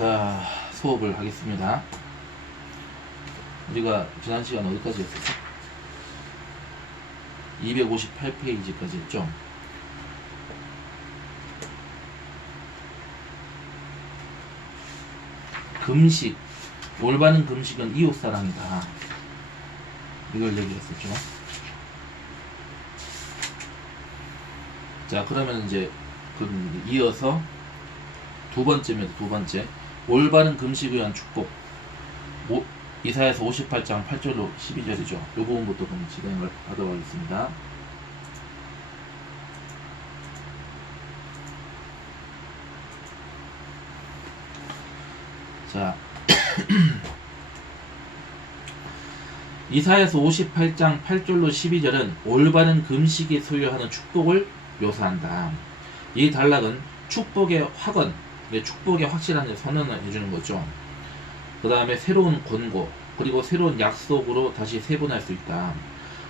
자, 수업을 하겠습니다. 우리가 지난 시간 어디까지 했었죠? 258페이지까지 했죠? 금식, 올바른 금식은 이웃사랑이다. 이걸 얘기했었죠. 자, 그러면 이제 이어서 두 번째입니다. 두 번째, 올바른 금식을 위한 축복. 이사야서 58장 8절로 12절이죠. 이 부분부터 그럼 진행을 하도록 하겠습니다. 자, 이사야서 58장 8절로 12절은 올바른 금식이 소유하는 축복을 묘사한다. 이 단락은 축복의 확언, 축복의 확실한 선언을 해주는 거죠. 그 다음에 새로운 권고, 그리고 새로운 약속으로 다시 세분할 수 있다.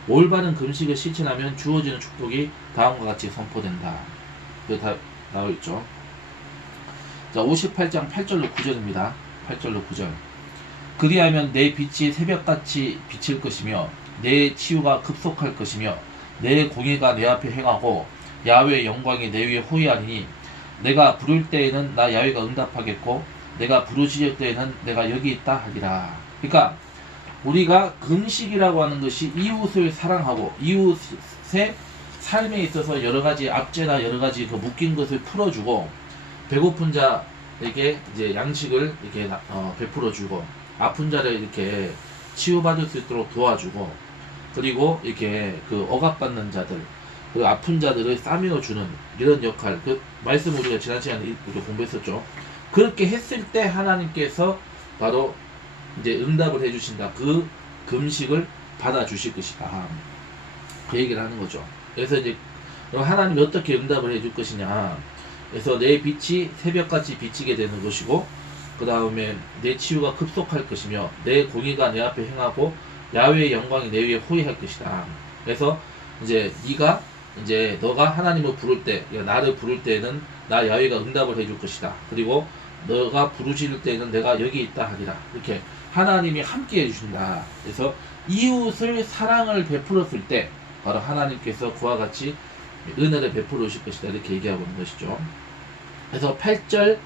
올바른 금식을 실천하면 주어지는 축복이 다음과 같이 선포된다. 다 나와있죠. 자, 58장 8절로 9절입니다. 8절로 9절. 그리하면 내 빛이 새벽같이 비칠 것이며 내 치유가 급속할 것이며 내 공의가 내 앞에 행하고 야훼의 영광이 내 위에 호위하리니 내가 부를 때에는 나 야훼가 응답하겠고 내가 부르실 때에는 내가 여기 있다 하리라. 그러니까 우리가 금식이라고 하는 것이 이웃을 사랑하고 이웃의 삶에 있어서 여러가지 압제나 여러가지 그 묶인 것을 풀어주고 배고픈 자에게 이제 양식을 이렇게 베풀어주고 아픈 자를 이렇게 치유받을 수 있도록 도와주고 그리고 이렇게 그 억압받는 자들 그 아픈 자들을 싸매어주는 이런 역할, 그 말씀 우리가 지난 시간에 공부했었죠. 그렇게 했을 때 하나님께서 바로 이제 응답을 해주신다. 그 금식을 받아주실 것이다. 그 얘기를 하는 거죠. 그래서 이제 하나님이 어떻게 응답을 해줄 것이냐. 그래서 내 빛이 새벽같이 비치게 되는 것이고, 그 다음에 내 치유가 급속할 것이며, 내 공의가 내 앞에 행하고, 야훼의 영광이 내 위에 호위할 것이다. 그래서 이제 너가 하나님을 부를 때, 나를 부를 때에는 나 야훼가 응답을 해줄 것이다. 그리고 너가 부르실 때에는 내가 여기 있다 하리라. 이렇게 하나님이 함께 해주신다. 그래서 이웃을 사랑을 베풀었을 때 바로 하나님께서 그와 같이 은혜를 베풀어 오실 것이다. 이렇게 얘기하고 있는 것이죠. 그래서 8절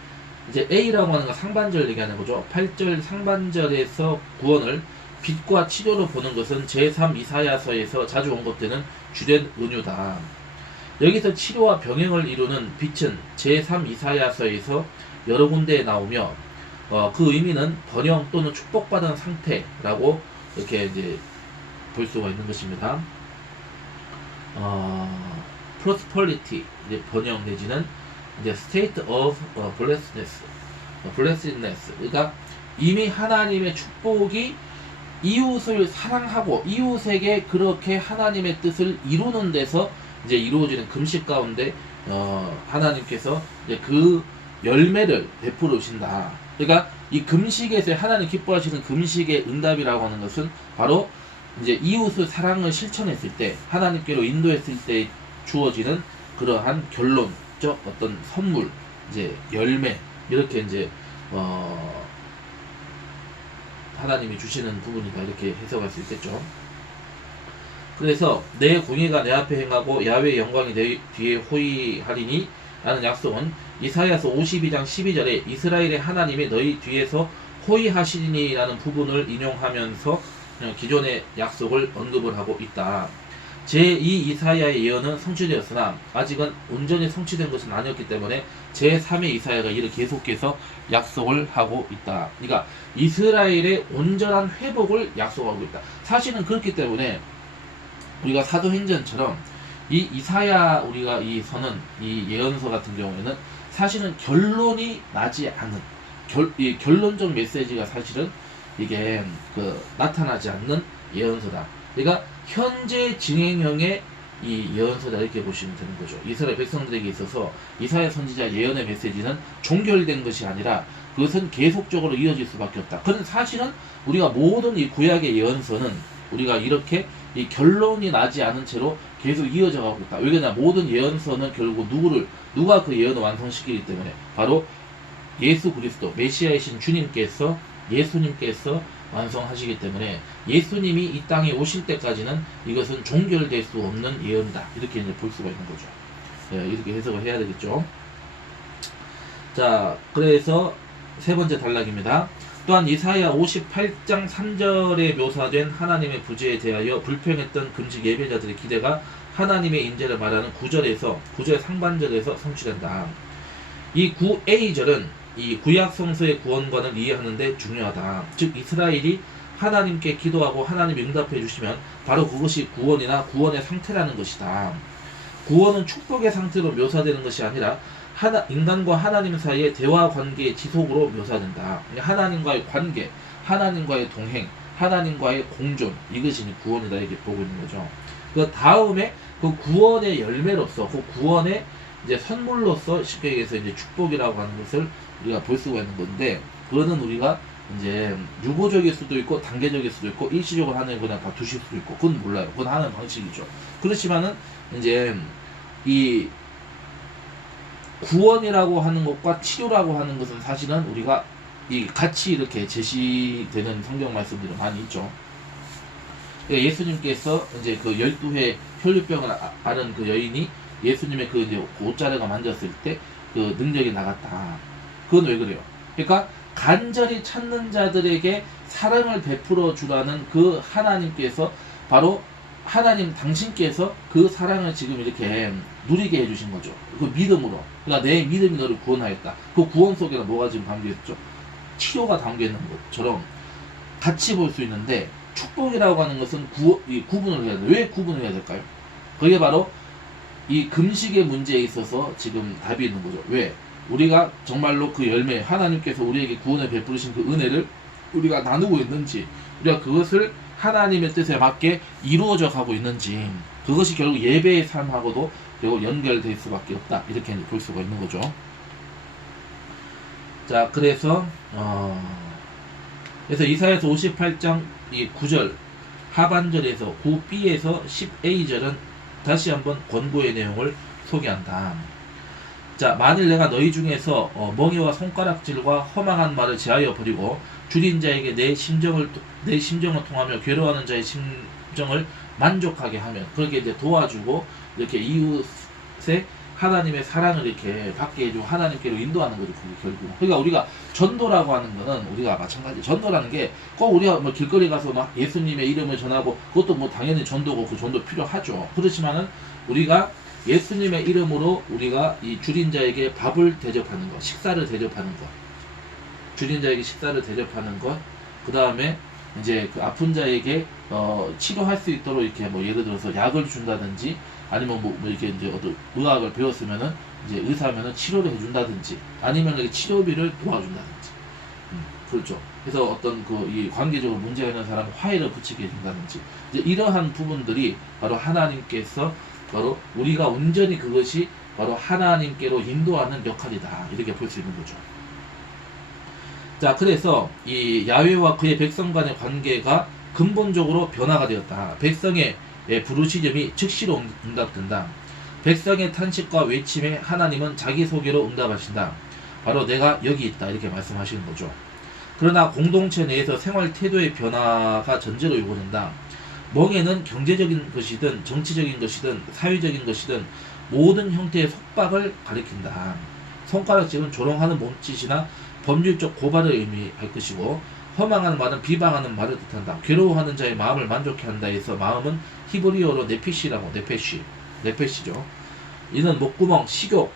이제 A라고 하는 건 상반절 얘기하는 거죠. 8절 상반절에서 구원을 빛과 치료로 보는 것은 제3 이사야서에서 자주 언급되는 주된 은유다. 여기서 치료와 병행을 이루는 빛은 제3 이사야서에서 여러 군데에 나오며 그 의미는 번영 또는 축복받은 상태라고 이렇게 이제 볼 수가 있는 것입니다. prosperity 이제 번영 내지는 이제 state of blessedness. 그러니까 이미 하나님의 축복이 이웃을 사랑하고 이웃에게 그렇게 하나님의 뜻을 이루는 데서 이제 이루어지는 금식 가운데 하나님께서 이제 그 열매를 베풀어 주신다. 그러니까 이 금식에서 하나님 기뻐하시는 금식의 응답이라고 하는 것은 바로 이제 이웃의 사랑을 실천했을 때 하나님께로 인도했을 때 주어지는 그러한 결론적 어떤 선물, 이제 열매 이렇게 이제 하나님이 주시는 부분이다. 이렇게 해석할 수 있겠죠. 그래서 내 공의가 내 앞에 행하고 야훼의 영광이 내 뒤에 호위하리니 라는 약속은 이사야서 52장 12절에 이스라엘의 하나님이 너희 뒤에서 호위하시리니 라는 부분을 인용하면서 기존의 약속을 언급을 하고 있다. 제2 이사야의 예언은 성취되었으나 아직은 온전히 성취된 것은 아니었기 때문에 제3의 이사야가 이를 계속해서 약속을 하고 있다. 그러니까 이스라엘의 온전한 회복을 약속하고 있다. 사실은 그렇기 때문에 우리가 사도행전처럼 이 이사야 우리가 이 선언, 이 예언서 같은 경우에는 사실은 결론이 나지 않은 이 결론적 메시지가 사실은 이게 나타나지 않는 예언서다. 그러니까 현재 진행형의 이 예언서다 이렇게 보시면 되는 거죠. 이스라엘 백성들에게 있어서 이사야 선지자 예언의 메시지는 종결된 것이 아니라 그것은 계속적으로 이어질 수밖에 없다. 그런 사실은 우리가 모든 이 구약의 예언서는 우리가 이렇게 이 결론이 나지 않은 채로 계속 이어져 가고 있다. 왜냐하면 모든 예언서는 결국 누가 그 예언을 완성시키기 때문에 바로 예수 그리스도 메시아이신 주님께서 예수님께서 완성하시기 때문에 예수님이 이 땅에 오실 때까지는 이것은 종결될 수 없는 예언이다. 이렇게 이제 볼 수가 있는 거죠. 네, 이렇게 해석을 해야 되겠죠. 자, 그래서 세 번째 단락입니다. 또한 이사야 58장 3절에 묘사된 하나님의 부재에 대하여 불평했던 금식 예배자들의 기대가 하나님의 인재를 말하는 9절 상반절에서 성취된다. 이 9a절은 이 구약 성서의 구원관을 이해하는데 중요하다. 즉 이스라엘이 하나님께 기도하고 하나님이 응답해 주시면 바로 그것이 구원이나 구원의 상태라는 것이다. 구원은 축복의 상태로 묘사되는 것이 아니라 인간과 하나님 사이의 대화 관계의 지속으로 묘사된다. 하나님과의 관계, 하나님과의 동행, 하나님과의 공존, 이것이 구원이다 이렇게 보고 있는 거죠. 그 다음에 그 구원의 열매로서, 그 구원의 이제 선물로서 쉽게 얘기해서 이제 축복이라고 하는 것을 우리가 볼 수가 있는 건데, 그거는 우리가 이제 유보적일 수도 있고 단계적일 수도 있고 일시적으로 하는 그냥 다 두실 수도 있고 그건 몰라요. 그건 하는 방식이죠. 그렇지만은 이제 이 구원이라고 하는 것과 치료라고 하는 것은 사실은 우리가 이 같이 이렇게 제시되는 성경 말씀들이 많이 있죠. 예수님께서 이제 그 12회 혈류병을 앓은 그 여인이 예수님의 그 이제 옷자락을 만졌을 때 그 능력이 나갔다. 그건 왜 그래요? 그러니까 간절히 찾는 자들에게 사랑을 베풀어 주라는 그 하나님께서 바로 하나님 당신께서 그 사랑을 지금 이렇게 누리게 해주신 거죠. 그 믿음으로. 그러니까 내 믿음이 너를 구원하였다. 그 구원 속에는 뭐가 지금 담겨있죠? 치료가 담겨있는 것처럼 같이 볼 수 있는데, 축복이라고 하는 것은 구분을 해야 돼요. 왜 구분을 해야 될까요? 그게 바로 이 금식의 문제에 있어서 지금 답이 있는 거죠. 왜? 우리가 정말로 그 열매, 하나님께서 우리에게 구원을 베푸신 그 은혜를 우리가 나누고 있는지, 우리가 그것을 하나님의 뜻에 맞게 이루어져 가고 있는지, 그것이 결국 예배의 삶하고도 결국 연결될 수밖에 없다. 이렇게 볼 수가 있는 거죠. 자, 그래서 이사야서 58장 이 9절 하반절에서 9b에서 10a절은 다시 한번 권고의 내용을 소개한다. 자, 만일 내가 너희 중에서 멍에와 손가락질과 허망한 말을 제하여 버리고 줄인 자에게 내 심정을 통하며 괴로워하는 자의 심정을 만족하게 하면, 그렇게 이제 도와주고 이렇게 이웃의 하나님의 사랑을 이렇게 받게 해주고 하나님께로 인도하는 거죠. 그게 결국. 그러니까 우리가 전도라고 하는 거는 우리가 마찬가지. 전도라는 게 꼭 우리가 뭐 길거리 가서 막 예수님의 이름을 전하고, 그것도 뭐 당연히 전도고 그 전도 필요하죠. 그렇지만은 우리가 예수님의 이름으로 우리가 이 줄인 자에게 밥을 대접하는 것, 식사를 대접하는 것, 줄인 자에게 식사를 대접하는 것, 그 다음에 이제 그 아픈 자에게 치료할 수 있도록 이렇게 뭐 예를 들어서 약을 준다든지, 아니면 뭐 이렇게 이제 어떤 의학을 배웠으면은 이제 의사면은 치료를 해준다든지, 아니면 이렇게 치료비를 도와준다든지, 그렇죠. 그래서 어떤 그 이 관계적으로 문제가 있는 사람 화해를 붙이게 해준다든지, 이제 이러한 부분들이 바로 하나님께서 바로 우리가 온전히 그것이 바로 하나님께로 인도하는 역할이다. 이렇게 볼 수 있는 거죠. 자, 그래서 이 야훼와 그의 백성 간의 관계가 근본적으로 변화가 되었다. 백성의 부르짖음이 즉시로 응답된다. 백성의 탄식과 외침에 하나님은 자기소개로 응답하신다. 바로 내가 여기 있다. 이렇게 말씀하시는 거죠. 그러나 공동체 내에서 생활 태도의 변화가 전제로 요구된다. 멍에는 경제적인 것이든 정치적인 것이든 사회적인 것이든 모든 형태의 속박을 가리킨다. 손가락질은 조롱하는 몸짓이나 법률적 고발을 의미할 것이고, 허망한 말은 비방하는 말을 뜻한다. 괴로워하는 자의 마음을 만족해 한다 해서 마음은 히브리어로 네페시죠. 이는 목구멍, 식욕으로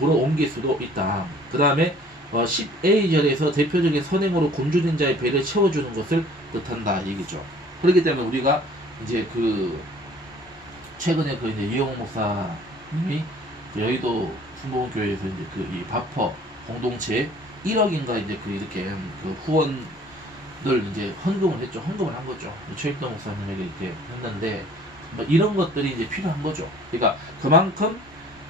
옮길 수도 있다. 그 다음에 10a절에서 대표적인 선행으로 굶주린 자의 배를 채워주는 것을 뜻한다 얘기죠. 그렇기 때문에 우리가 이제 그 최근에 그 이제 이영호 목사님이 여의도 순복음교회에서 이제 그 이 바퍼 공동체에 1억인가 이제 그 이렇게 그 후원을 이제 헌금을 했죠. 헌금을 한 거죠. 최익도 목사님에게 이렇게 했는데, 뭐 이런 것들이 이제 필요한 거죠. 그러니까 그만큼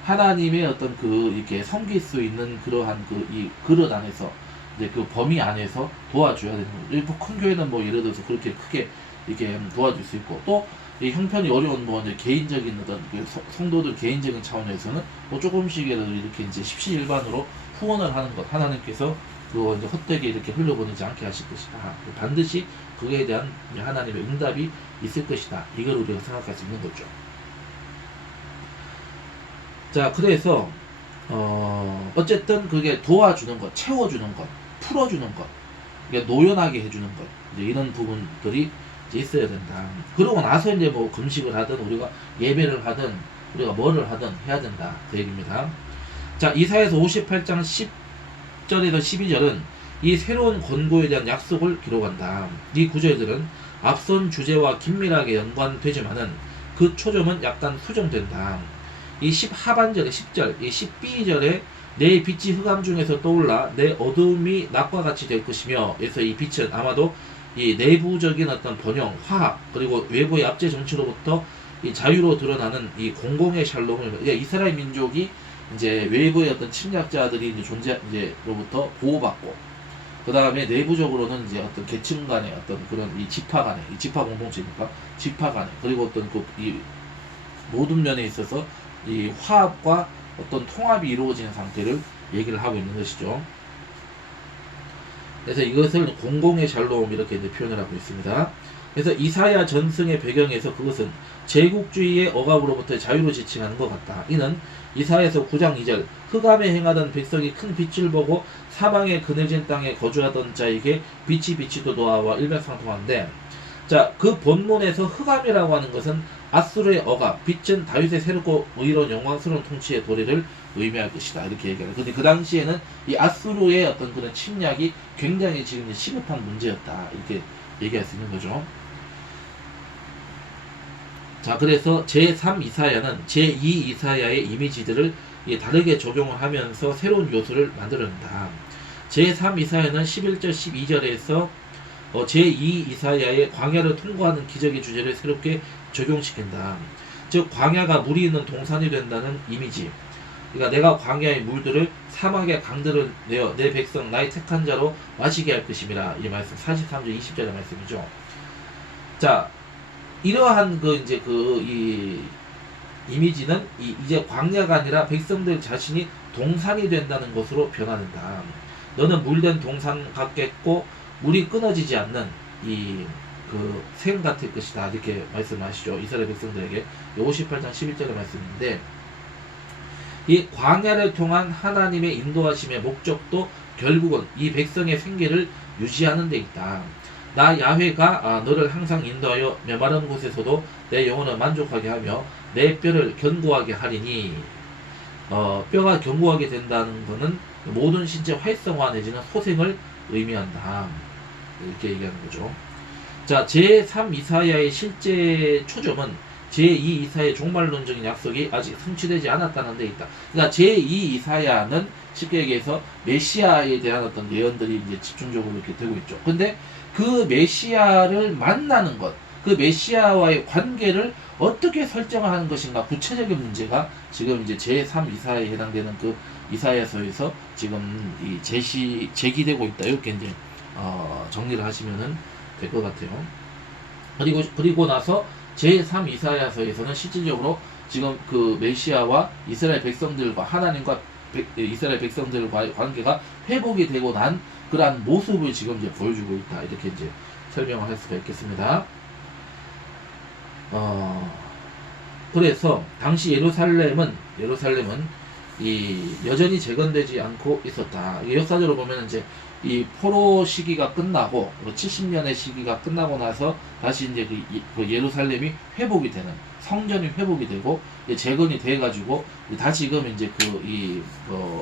하나님의 어떤 그 이렇게 섬길 수 있는 그러한 그 이 그릇 안에서 이제 그 범위 안에서 도와줘야 되는 거죠. 큰 교회는 뭐 예를 들어서 그렇게 크게 이렇게 도와줄 수 있고, 또 이 형편이 어려운 뭐 이제 개인적인 어떤 성도들 개인적인 차원에서는 뭐 조금씩이라도 이렇게 이제 십시일반으로 후원을 하는 것, 하나님께서 그거 이제 헛되게 이렇게 흘려보내지 않게 하실 것이다. 반드시 그거에 대한 하나님의 응답이 있을 것이다. 이걸 우리가 생각할 수 있는 거죠. 자, 그래서 어쨌든 그게 도와주는 것, 채워주는 것, 풀어주는 것, 노연하게 해주는 것, 이제 이런 부분들이 이제 있어야 된다. 그러고 나서 이제 뭐 금식을 하든 우리가 예배를 하든 우리가 뭐를 하든 해야 된다. 그 얘기입니다. 자, 이사야서 58장 10절에서 12절은 이 새로운 권고에 대한 약속을 기록한다. 이 구절들은 앞선 주제와 긴밀하게 연관되지만은 그 초점은 약간 수정된다. 이 10하반절의 10절, 이 12절에 내 빛이 흑암 중에서 떠올라 내 어둠이 낮과 같이 될 것이며, 그래서 이 빛은 아마도 이 내부적인 어떤 번영, 화합, 그리고 외부의 압제 정치로부터 이 자유로 드러나는 이 공공의 샬롬을, 그러니까 이스라엘 민족이 이제 외부의 어떤 침략자들이 이제 로부터 보호받고, 그 다음에 내부적으로는 이제 어떤 계층 간의 어떤 그런 이 지파 간의, 이 지파 공동체니까 지파 간의, 그리고 어떤 이 모든 면에 있어서 이 화합과 어떤 통합이 이루어지는 상태를 얘기를 하고 있는 것이죠. 그래서 이것을 공공의 샬롬 이렇게 이제 표현을 하고 있습니다. 그래서 이사야 전승의 배경에서 그것은 제국주의의 억압으로부터 자유로 지칭하는 것 같다. 이는 이사야서 9장 2절 흑암에 행하던 백성이 큰 빛을 보고 사방의 그늘진 땅에 거주하던 자에게 빛이 비치도 노아와 일맥상통한데, 자, 그 본문에서 흑암이라고 하는 것은 아수르의 억압, 빛은 다윗의 새롭고 의로운 영광스러운 통치의 도래를 의미할 것이다. 이렇게 얘기해요. 근데 그 당시에는 이 아수르의 어떤 그런 침략이 굉장히 지금 시급한 문제였다. 이렇게 얘기할 수 있는 거죠. 자, 그래서 제3 이사야는 제2 이사야의 이미지들을 다르게 적용을 하면서 새로운 요소를 만들어낸다. 제3 이사야는 11절 12절에서 제2 이사야의 광야를 통과하는 기적의 주제를 새롭게 적용시킨다. 즉 광야가 물이 있는 동산이 된다는 이미지. 그러니까 내가 광야의 물들을 사막의 강들을 내어 내 백성 나의 택한 자로 마시게 할 것임이라. 이 말씀 43절 20절의 말씀이죠. 자, 이러한 이 이미지는 이제 광야가 아니라 백성들 자신이 동산이 된다는 것으로 변화된다. 너는 물된 동산 같겠고 물이 끊어지지 않는 생 같을 것이다. 이렇게 말씀하시죠. 이스라엘 백성들에게 58장 11절의 말씀인데, 이 광야를 통한 하나님의 인도하심의 목적도 결국은 이 백성의 생계를 유지하는 데 있다. 나 야훼가 너를 항상 인도하여 메마른 곳에서도 내 영혼을 만족하게 하며 내 뼈를 견고하게 하리니, 뼈가 견고하게 된다는 것은 모든 신체 활성화 내지는 소생을 의미한다. 이렇게 얘기하는 거죠. 자, 제3 이사야의 실제 초점은 제2 이사야의 종말론적인 약속이 아직 성취되지 않았다는 데 있다. 그러니까 제2 이사야는 쉽게 얘기해서 메시아에 대한 어떤 예언들이 이제 집중적으로 이렇게 되고 있죠. 근데 그 메시아를 만나는 것, 그 메시아와의 관계를 어떻게 설정을 하는 것인가, 구체적인 문제가 지금 이제 제3 이사야에 해당되는 그 이사야서에서 지금 제기되고 있다. 이렇게 이제 정리를 하시면은 될 것 같아요. 그리고 나서 제3 이사야서에서는 실질적으로 지금 그 메시아와 이스라엘 백성들과 하나님과 이스라엘 백성들과의 관계가 회복이 되고 난 그러한 모습을 지금 이제 보여주고 있다. 이렇게 이제 설명을 할 수가 있겠습니다. 그래서 당시 예루살렘은 여전히 재건되지 않고 있었다. 역사적으로 보면 이제 이 포로 시기가 끝나고 70년의 시기가 끝나고 나서 다시 이제 그 예루살렘이 회복이 되는, 성전이 회복이 되고 재건이 돼 가지고 다시금 이제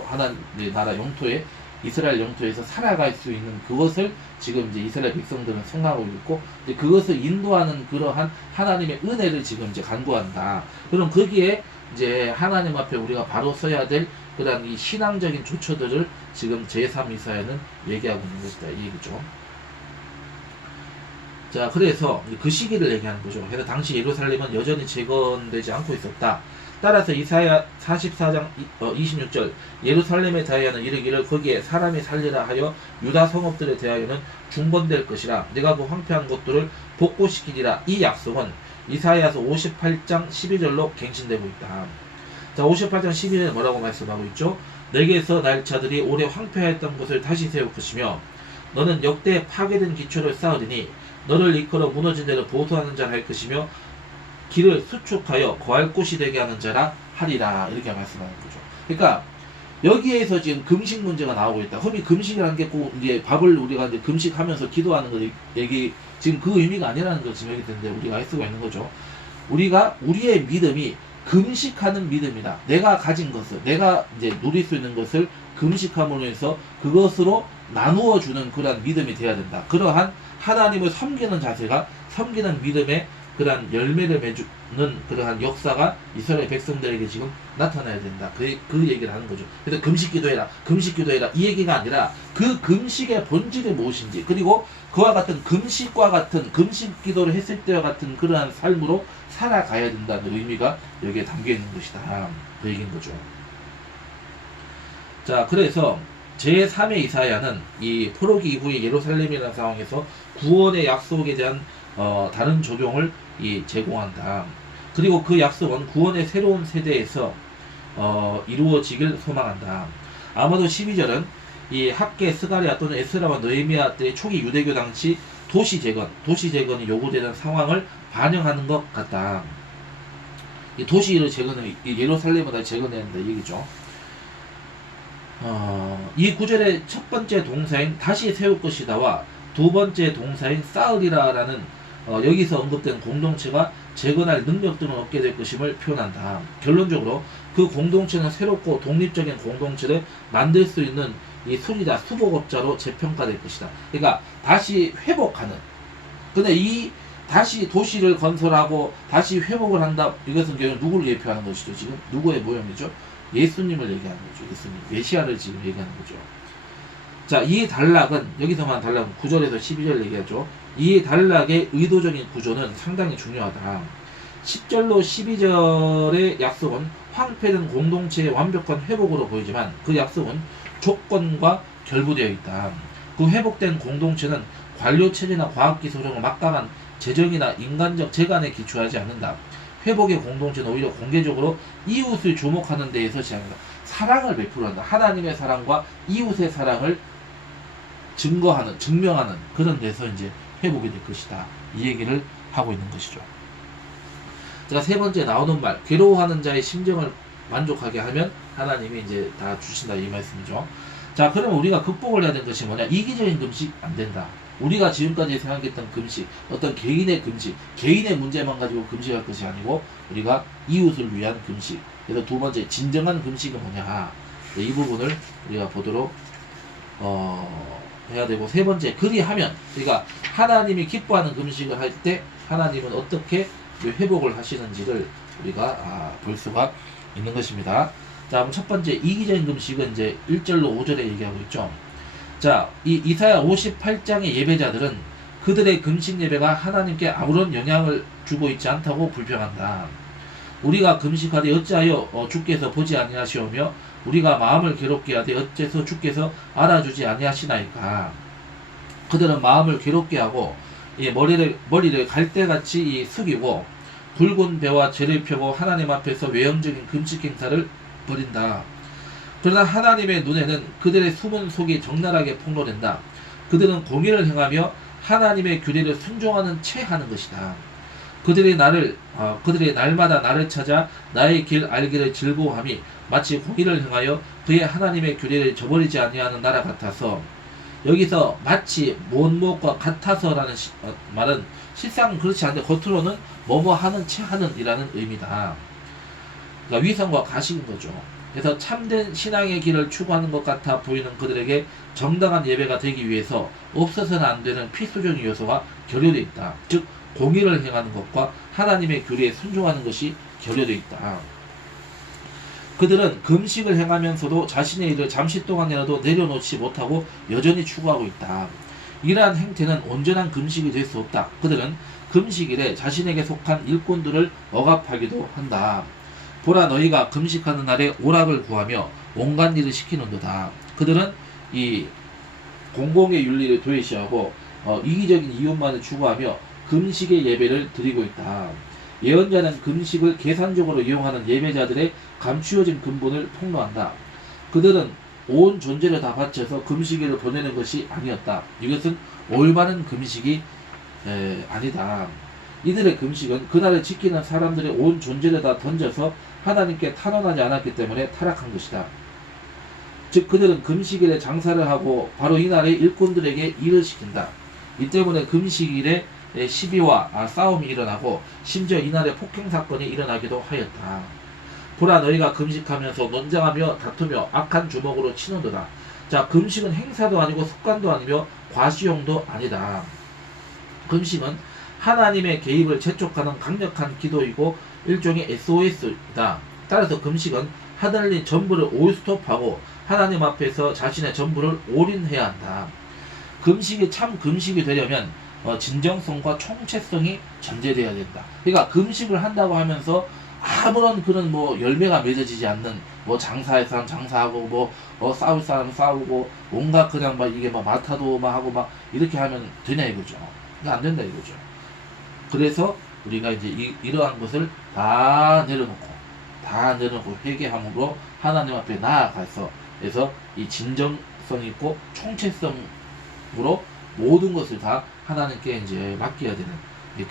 하나님의 나라 영토에, 이스라엘 영토에서 살아갈 수 있는 그것을 지금 이제 이스라엘 백성들은 생각하고 있고, 이제 그것을 인도하는 그러한 하나님의 은혜를 지금 이제 간구한다. 그럼 거기에 이제 하나님 앞에 우리가 바로 서야 될 그런 이 신앙적인 조처들을 지금 제3 이사야는 얘기하고 있는 것이다. 이 얘기죠. 자, 그래서 그 시기를 얘기하는 거죠. 그래서 당시 예루살렘은 여전히 재건되지 않고 있었다. 따라서 이사야 44장 26절 예루살렘에 대하여는 이르기를 거기에 사람이 살리라 하여 유다 성읍들에 대하여는 중건될 것이라. 내가 그 황폐한 것들을 복고시키리라. 이 약속은 이사야서 58장 12절로 갱신되고 있다. 자, 58장 12절에 뭐라고 말씀하고 있죠? 내게서 날 자들이 오래 황폐하였던 것을 다시 세울 것이며 너는 역대 파괴된 기초를 쌓으리니 너를 이끌어 무너진 데를 보수하는 자라 할 것이며 길을 수축하여 거할 곳이 되게 하는 자라 하리라. 이렇게 말씀하는 거죠. 그러니까 여기에서 지금 금식 문제가 나오고 있다. 흡이 금식이라는 게 꼭 이제 밥을 우리가 이제 금식하면서 기도하는 거 얘기, 지금 그 의미가 아니라는 걸 지금 여기 때문에 우리가 알 수가 있는 거죠. 우리가 우리의 믿음이 금식하는 믿음이다. 내가 가진 것을, 내가 이제 누릴 수 있는 것을 금식함으로 해서 그것으로 나누어 주는 그러한 믿음이 되어야 된다. 그러한 하나님을 섬기는 자세가, 섬기는 믿음의 그러한 열매를 맺는 그러한 역사가 이스라엘 백성들에게 지금 나타나야 된다. 그 얘기를 하는 거죠. 그래서 금식 기도해라, 금식 기도해라 이 얘기가 아니라 그 금식의 본질이 무엇인지, 그리고 그와 같은 금식과 같은 금식 기도를 했을 때와 같은 그러한 삶으로 살아가야 된다는 의미가 여기에 담겨 있는 것이다. 그 얘기인 거죠. 자, 그래서 제3의 이사야는 이 포로기 이후의 예루살렘이라는 상황에서 구원의 약속에 대한 다른 조명을 제공한다. 그리고 그 약속은 구원의 새로운 세대에서 이루어지길 소망한다. 아마도 12절은 이 학계 스가랴 또는 에스라와 느헤미야 때의 초기 유대교 당시 도시 재건이 요구되는 상황을 반영하는 것 같다. 이 도시를 재건을, 예루살렘을 다 재건해야 한다 이 얘기죠. 이 구절의 첫 번째 동사인 다시 세울 것이다와 두 번째 동사인 쌓으리라라는 여기서 언급된 공동체가 재건할 능력들을 얻게 될 것임을 표현한다. 결론적으로 그 공동체는 새롭고 독립적인 공동체를 만들 수 있는 이 수리자, 수복업자로 재평가될 것이다. 그러니까 다시 회복하는. 근데 이 다시 도시를 건설하고 다시 회복을 한다. 이것은 결국 누구를 예표하는 것이죠? 지금 누구의 모형이죠? 예수님을 얘기하는 거죠. 예수님, 메시아를 지금 얘기하는 거죠. 자, 이 단락은, 여기서만 단락은 9절에서 12절 얘기하죠. 이 단락의 의도적인 구조는 상당히 중요하다. 10절로 12절의 약속은 황폐된 공동체의 완벽한 회복으로 보이지만 그 약속은 조건과 결부되어 있다. 그 회복된 공동체는 관료체제나 과학기술 등 막강한 재정이나 인간적 재간에 기초하지 않는다. 회복의 공동체는 오히려 공개적으로 이웃을 주목하는 데에서 지향한다. 사랑을 베풀어한다. 하나님의 사랑과 이웃의 사랑을 증명하는 그런 데서 이제 회복이 될 것이다. 이 얘기를 하고 있는 것이죠. 자, 세 번째 나오는 말, 괴로워하는 자의 심정을 만족하게 하면 하나님이 이제 다 주신다 이 말씀이죠. 자, 그러면 우리가 극복을 해야 되는 것이 뭐냐? 이기적인 금식 안 된다. 우리가 지금까지 생각했던 금식, 어떤 개인의 금식, 개인의 문제만 가지고 금식할 것이 아니고 우리가 이웃을 위한 금식. 그래서 두 번째, 진정한 금식은 뭐냐? 이 부분을 우리가 보도록 해야 되고, 세 번째, 그리하면, 그러니까 하나님이 기뻐하는 금식을 할 때 하나님은 어떻게 회복을 하시는지를 우리가 볼 수가 있는 것입니다. 자, 그럼 첫 번째, 이기적인 금식은 이제 1절로 5절에 얘기하고 있죠. 자, 이 이사야 58장의 예배자들은 그들의 금식 예배가 하나님께 아무런 영향을 주고 있지 않다고 불평한다. 우리가 금식하되 어찌하여 주께서 보지 아니하시오며 우리가 마음을 괴롭게 하되 어째서 주께서 알아주지 아니하시나이까. 그들은 마음을 괴롭게 하고 머리를 갈대같이 숙이고 붉은 배와 죄를 펴고 하나님 앞에서 외형적인 금식 행사를 벌인다. 그러나 하나님의 눈에는 그들의 숨은 속이 적나라하게 폭로된다. 그들은 공의를 행하며 하나님의 규례를 순종하는 채 하는 것이다. 그들이 날마다 나를 찾아 나의 길 알기를 즐거워함이 마치 공의를 행하여 그의 하나님의 규례를 저버리지 아니하는 나라 같아서, 여기서 마치 못과 같아서라는 말은 실상은 그렇지 않은데 겉으로는 뭐뭐 하는 채 하는 이라는 의미다. 그러니까 위선과 가식인 거죠. 그래서 참된 신앙의 길을 추구하는 것 같아 보이는 그들에게 정당한 예배가 되기 위해서 없어서는 안 되는 필수적인 요소가 결여되어 있다. 즉 공의를 행하는 것과 하나님의 규례에 순종하는 것이 결여되어 있다. 그들은 금식을 행하면서도 자신의 일을 잠시 동안이라도 내려놓지 못하고 여전히 추구하고 있다. 이러한 행태는 온전한 금식이 될 수 없다. 그들은 금식일에 자신에게 속한 일꾼들을 억압하기도 한다. 보라, 너희가 금식하는 날에 오락을 구하며 온갖 일을 시키는도다. 그들은 이 공공의 윤리를 도외시하고 이기적인 이윤만을 추구하며 금식의 예배를 드리고 있다. 예언자는 금식을 계산적으로 이용하는 예배자들의 감추어진 근본을 폭로한다. 그들은 온 존재를 다 바쳐서 금식일을 보내는 것이 아니었다. 이것은 올바른 금식이 아니다. 이들의 금식은 그날을 지키는 사람들의 온 존재를 다 던져서 하나님께 탄원하지 않았기 때문에 타락한 것이다. 즉 그들은 금식일에 장사를 하고 바로 이날에 일꾼들에게 일을 시킨다. 이 때문에 금식일에 시비와 싸움이 일어나고 심지어 이날에 폭행사건이 일어나기도 하였다. 보라 너희가 금식하면서 논쟁하며 다투며 악한 주먹으로 치는도다. 자, 금식은 행사도 아니고 습관도 아니며 과시용도 아니다. 금식은 하나님의 개입을 재촉하는 강력한 기도이고 일종의 SOS이다. 따라서 금식은 하늘린 전부를 올스톱하고 하나님 앞에서 자신의 전부를 올인해야 한다. 금식이 참 금식이 되려면 진정성과 총체성이 전제되어야 된다. 그러니까 금식을 한다고 하면서 아무런 그런 열매가 맺어지지 않는 장사할 사람 장사하고 싸울 사람 싸우고 온갖 그냥 이게 마타도만 하고 이렇게 하면 되냐 이거죠. 안 된다 이거죠. 그래서 우리가 이제 이러한 것을 다 내려놓고 회개함으로 하나님 앞에 나아가서 그래서 이 진정성 있고 총체성으로 모든 것을 다 하나님께 이제 맡겨야 되는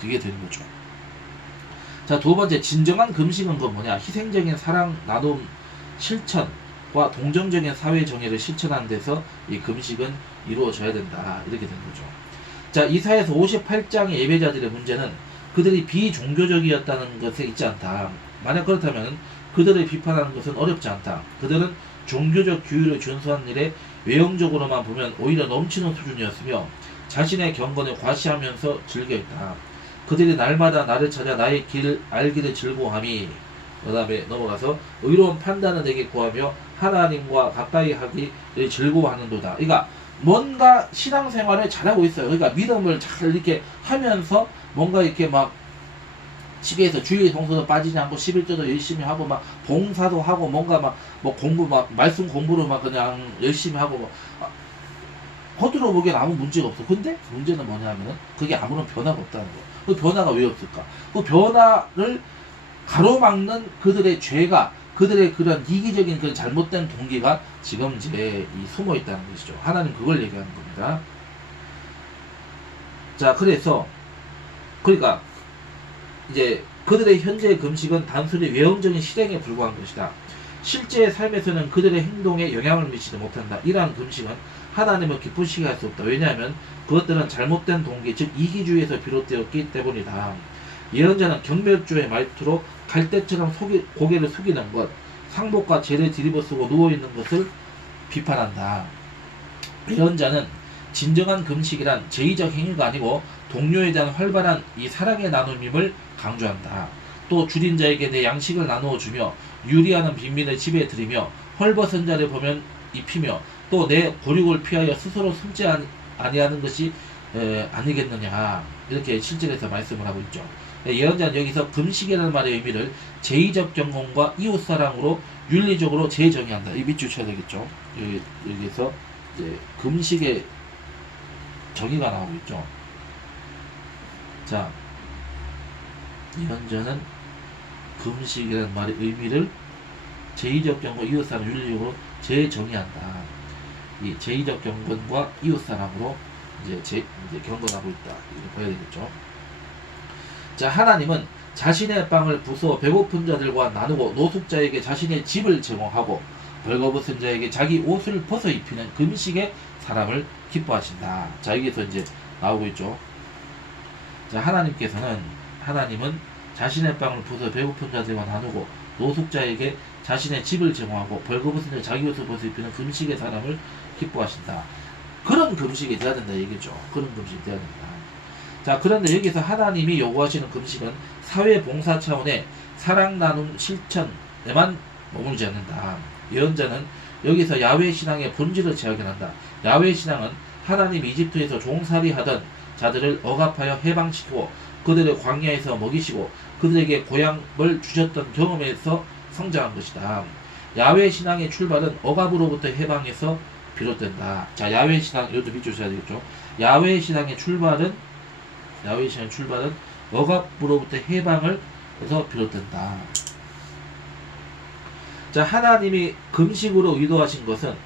그게 되는 거죠. 자, 두 번째 진정한 금식은 건 뭐냐? 희생적인 사랑 나눔 실천과 동정적인 사회 정의를 실천하는 데서 이 금식은 이루어져야 된다. 이렇게 된 거죠. 자, 이사야서 58장의 예배자들의 문제는 그들이 비종교적이었다는 것에 있지 않다. 만약 그렇다면 그들을 비판하는 것은 어렵지 않다. 그들은 종교적 규율을 준수한 일에 외형적으로만 보면 오히려 넘치는 수준이었으며 자신의 경건을 과시하면서 즐겨했다. 그들이 날마다 나를 찾아 나의 길을 알기를 즐거워함이 그 다음에 넘어가서 의로운 판단을 내게 구하며 하나님과 가까이 하기를 즐거워하는도다. 그러니까 뭔가 신앙생활을 잘하고 있어요. 그러니까 믿음을 잘 이렇게 하면서 뭔가 이렇게 집에서 주일 성수도 빠지지 않고 11조도 열심히 하고 봉사도 하고 뭔가 공부 말씀 공부를 그냥 열심히 하고 겉으로 보기엔 아무 문제가 없어. 근데 문제는 뭐냐면은 그게 아무런 변화가 없다는 거예요. 그 변화가 왜 없을까? 그 변화를 가로막는 그들의 죄가 그들의 그런 이기적인 그런 잘못된 동기가 지금 이제 숨어 있다는 것이죠. 하나님 그걸 얘기하는 겁니다. 자, 그러니까 이제 그들의 현재의 금식은 단순히 외형적인 실행에 불과한 것이다. 실제의 삶에서는 그들의 행동에 영향을 미치지 못한다. 이러한 금식은 하나님을 기쁘시게 할 수 없다. 왜냐하면 그것들은 잘못된 동기, 즉 이기주의에서 비롯되었기 때문이다. 예언자는 경멸조의 말투로 갈대처럼 고개를 숙이는 것, 상복과 재를 뒤집어쓰고 누워있는 것을 비판한다. 예언자는 진정한 금식이란 제의적 행위가 아니고 동료에 대한 활발한 이 사랑의 나눔임을 강조한다. 또 줄인 자에게 내 양식을 나누어 주며 유리하는 빈민을 집에 들이며 헐벗은 자를 보면 입히며 또 내 고륙을 피하여 스스로 숨지 아니하는 것이 아니겠느냐. 이렇게 7절에서 말씀을 하고 있죠. 예언자는 여기서 금식이라는 말의 의미를 제의적 경건과 이웃사랑으로 윤리적으로 재정의한다. 이 밑줄 쳐야 되겠죠. 여기서 이제 금식의 정의가 나오고 있죠. 자, 예언자는 금식이라는 말의 의미를 제의적 경건, 이웃사랑, 윤리적으로 재정의한다. 이 제의적 경건과 이웃사랑으로 이제 경건하고 있다. 이렇게 봐야 되겠죠. 자, 하나님은 자신의 빵을 부수어 배고픈 자들과 나누고 노숙자에게 자신의 집을 제공하고 벌거벗은 자에게 자기 옷을 벗어 입히는 금식의 사람을 기뻐하신다. 자, 여기서 이제 나오고 있죠. 자, 하나님은 자신의 빵을 부수어 배고픈 자들과 나누고 노숙자에게 자신의 집을 제공하고 벌거벗은 자 자기 옷을 벗어 입히는 금식의 사람을 기뻐하신다. 그런 금식이 돼야 된다 얘기죠. 그런 금식이 돼야 된다. 자, 그런데 여기서 하나님이 요구하시는 금식은 사회 봉사 차원의 사랑 나눔 실천에만 머물지 않는다. 예언자는 여기서 야훼 신앙의 본질을 재확인한다. 야훼 신앙은 하나님 이집트에서 종살이 하던 자들을 억압하여 해방시키고 그들을 광야에서 먹이시고 그들에게 고향을 주셨던 경험에서 성장한 것이다. 야훼 신앙의 출발은 억압으로부터 해방에서 비롯된다. 자, 야훼 신앙, 이것도 밑줄 쳐야 되겠죠. 야훼 신앙의 출발은 억압으로부터 해방을 에서 비롯된다. 자, 하나님이 금식으로 의도하신 것은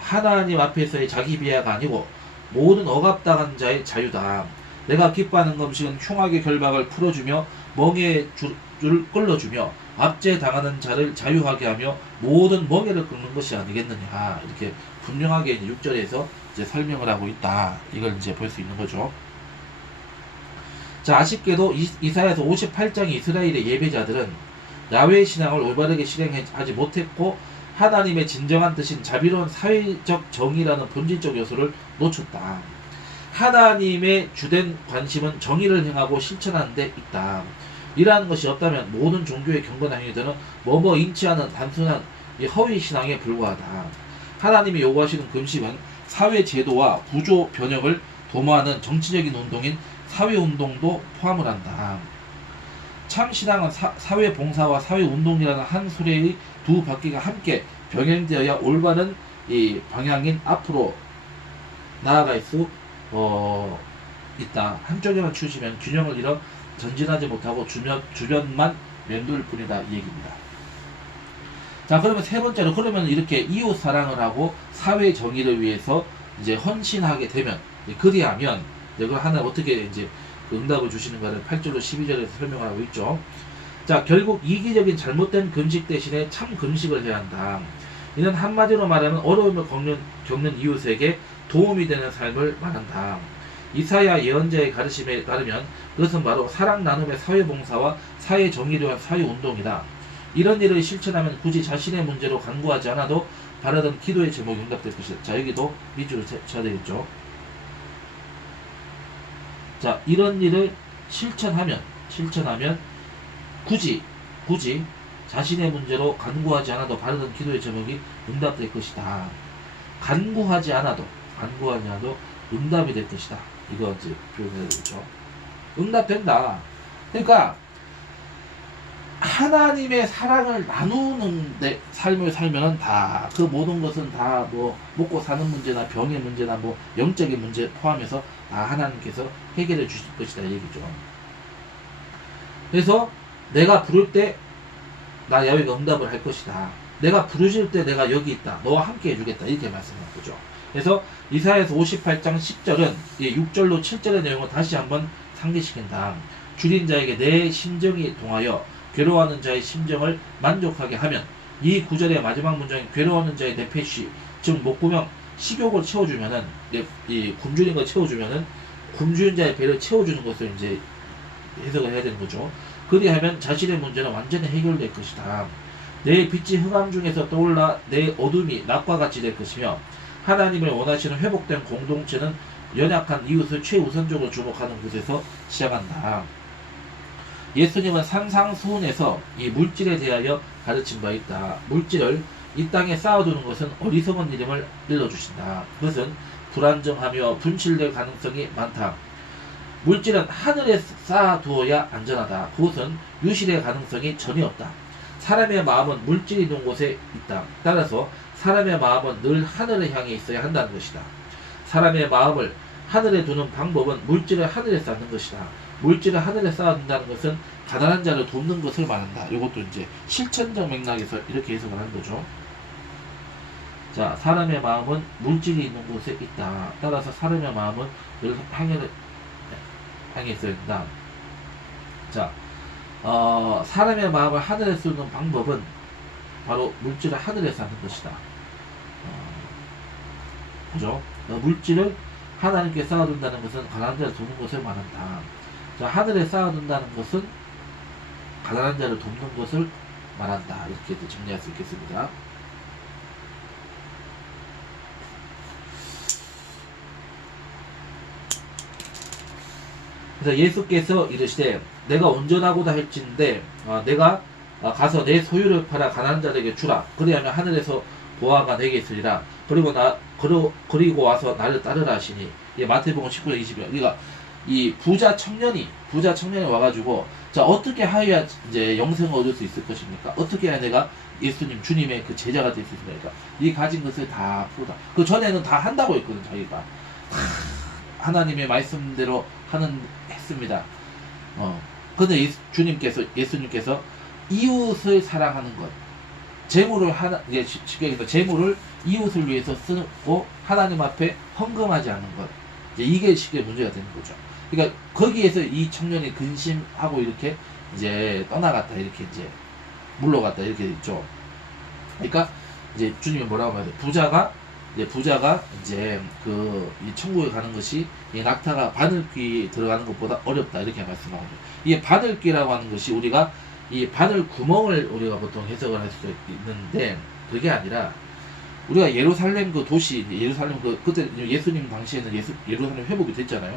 하나님 앞에서의 자기 비하가 아니고 모든 억압당한 자의 자유다. 내가 기뻐하는 금식은 흉악의 결박을 풀어주며 멍에의 줄을 끌어주며 압제당하는 자를 자유하게 하며 모든 멍에를 끊는 것이 아니겠느냐. 이렇게 분명하게 이제 6절에서 이제 설명을 하고 있다. 이걸 이제 볼 수 있는 거죠. 자, 아쉽게도 이사야서 58장 이스라엘의 예배자들은 야훼 신앙을 올바르게 실행하지 못했고 하나님의 진정한 뜻인 자비로운 사회적 정의라는 본질적 요소를 놓쳤다. 하나님의 주된 관심은 정의를 행하고 실천하는 데 있다. 이러한 것이 없다면 모든 종교의 경건한 행위들은 뭐뭐 인치하는 단순한 허위 신앙에 불과하다. 하나님이 요구하시는 금식은 사회 제도와 구조 변혁을 도모하는 정치적인 운동인 사회운동도 포함을 한다. 참신앙은 사회 봉사와 사회 운동이라는 한 수레의 두 바퀴가 함께 병행되어야 올바른 이 방향인 앞으로 나아갈 수 있다. 한쪽에만 치우치면 균형을 잃어 전진하지 못하고 주변만 맴돌 뿐이다. 이 얘기입니다. 자, 그러면 세 번째로, 그러면 이렇게 이웃 사랑을 하고 사회 정의를 위해서 이제 헌신하게 되면, 그리하면 이걸 하나 어떻게 이제 응답을 주시는가를 8절로 12절에서 설명하고 있죠. 자, 결국 이기적인 잘못된 금식 대신에 참 금식을 해야 한다. 이는 한마디로 말하면 어려움을 겪는 이웃에게 도움이 되는 삶을 말한다. 이사야 예언자의 가르침에 따르면 그것은 바로 사랑 나눔의 사회봉사와 사회정의를 위한 사회운동이다. 이런 일을 실천하면 굳이 자신의 문제로 간구하지 않아도 바라던 기도의 제목이 응답될 것이다. 자, 여기도 밑줄을 쳐야 되겠죠. 자, 이런 일을 실천하면 굳이 자신의 문제로 간구하지 않아도 바라던 기도의 제목이 응답될 것이다. 간구하지 않아도 응답이 될 것이다. 이거 이제 표현해야 되겠죠. 응답된다. 그러니까 하나님의 사랑을 나누는데 삶을 살면은 다 그 모든 것은 다 뭐 먹고 사는 문제나 병의 문제나 뭐 영적인 문제 포함해서 다 하나님께서 해결해 주실 것이다 얘기죠. 그래서 내가 부를 때 나 야훼가 응답을 할 것이다. 내가 부르실 때 내가 여기 있다. 너와 함께 해주겠다. 이렇게 말씀한 거죠. 그래서 이사야서 58장 10절은 6절로 7절의 내용을 다시 한번 상기시킨다. 줄인 자에게 내 심정이 동하여 괴로워하는 자의 심정을 만족하게 하면, 이 구절의 마지막 문장인 괴로워하는 자의 내패시, 즉 목구멍 식욕을 채워주면은, 이 굶주린 걸 채워주면은 굶주린 자의 배를 채워주는 것을 이제 해석을 해야 되는 거죠. 그리하면 자신의 문제는 완전히 해결될 것이다. 내 빛이 흑암 중에서 떠올라 내 어둠이 낮과 같이 될 것이며, 하나님을 원하시는 회복된 공동체는 연약한 이웃을 최우선적으로 주목하는 곳에서 시작한다. 예수님은 산상수훈에서 이 물질에 대하여 가르친 바 있다. 물질을 이 땅에 쌓아두는 것은 어리석은 일임을 일러주신다. 그것은 불안정하며 분실될 가능성이 많다. 물질은 하늘에 쌓아두어야 안전하다. 그것은 유실의 가능성이 전혀 없다. 사람의 마음은 물질이 있는 곳에 있다. 따라서 사람의 마음은 늘 하늘을 향해 있어야 한다는 것이다. 사람의 마음을 하늘에 두는 방법은 물질을 하늘에 쌓는 것이다. 물질을 하늘에 쌓아둔다는 것은 가난한 자를 돕는 것을 말한다. 이것도 이제 실천적 맥락에서 이렇게 해석을 하는 거죠. 자, 사람의 마음은 물질이 있는 곳에 있다. 따라서 사람의 마음은 늘 향해 있어야 된다. 자, 사람의 마음을 하늘에 쏘는 방법은 바로 물질을 하늘에 쌓는 것이다. 그죠? 물질을 하나님께 쌓아둔다는 것은 가난한 자를 돕는 것을 말한다. 자, 하늘에 쌓아둔다는 것은 가난한 자를 돕는 것을 말한다. 이렇게 정리할 수 있겠습니다. 그래서 예수께서 이르시되 내가 온전하고다 할진대 내가 가서 내 소유를 팔아 가난한 자에게 주라. 그리하면 하늘에서 보화가 내게 있으리라. 그리고 와서 나를 따르라 하시니. 마태복음 19장 20절. 그러니까 이 부자 청년이 와가지고 자 어떻게 하여야 이제 영생을 얻을 수 있을 것입니까? 어떻게 해야 내가 예수님 주님의 그 제자가 될 수 있습니까? 이 가진 것을 다 풀다. 그 전에는 다 한다고 했거든 자기가. 하나님의 말씀대로 했습니다. 근데 예수님께서 이웃을 사랑하는 것, 재물을 이제 쉽게 얘기해서 재물을 이웃을 위해서 쓰고 하나님 앞에 헌금하지 않는 것, 이제 이게 쉽게 문제가 되는 거죠. 그러니까 거기에서 이 청년이 근심하고 이렇게 이제 떠나갔다, 이렇게 이제 물러갔다, 이렇게 있죠. 그러니까 이제 주님이 뭐라고 말해요? 부자가 이제 이 천국에 가는 것이 이 낙타가 바늘귀 들어가는 것보다 어렵다, 이렇게 말씀하거든요. 이게 바늘귀라고 하는 것이 우리가 이 바늘 구멍을 우리가 보통 해석을 할 수 있는데, 그게 아니라 우리가 예루살렘 그 도시, 예루살렘 그때 예수님 당시에는 예루살렘 회복이 됐잖아요.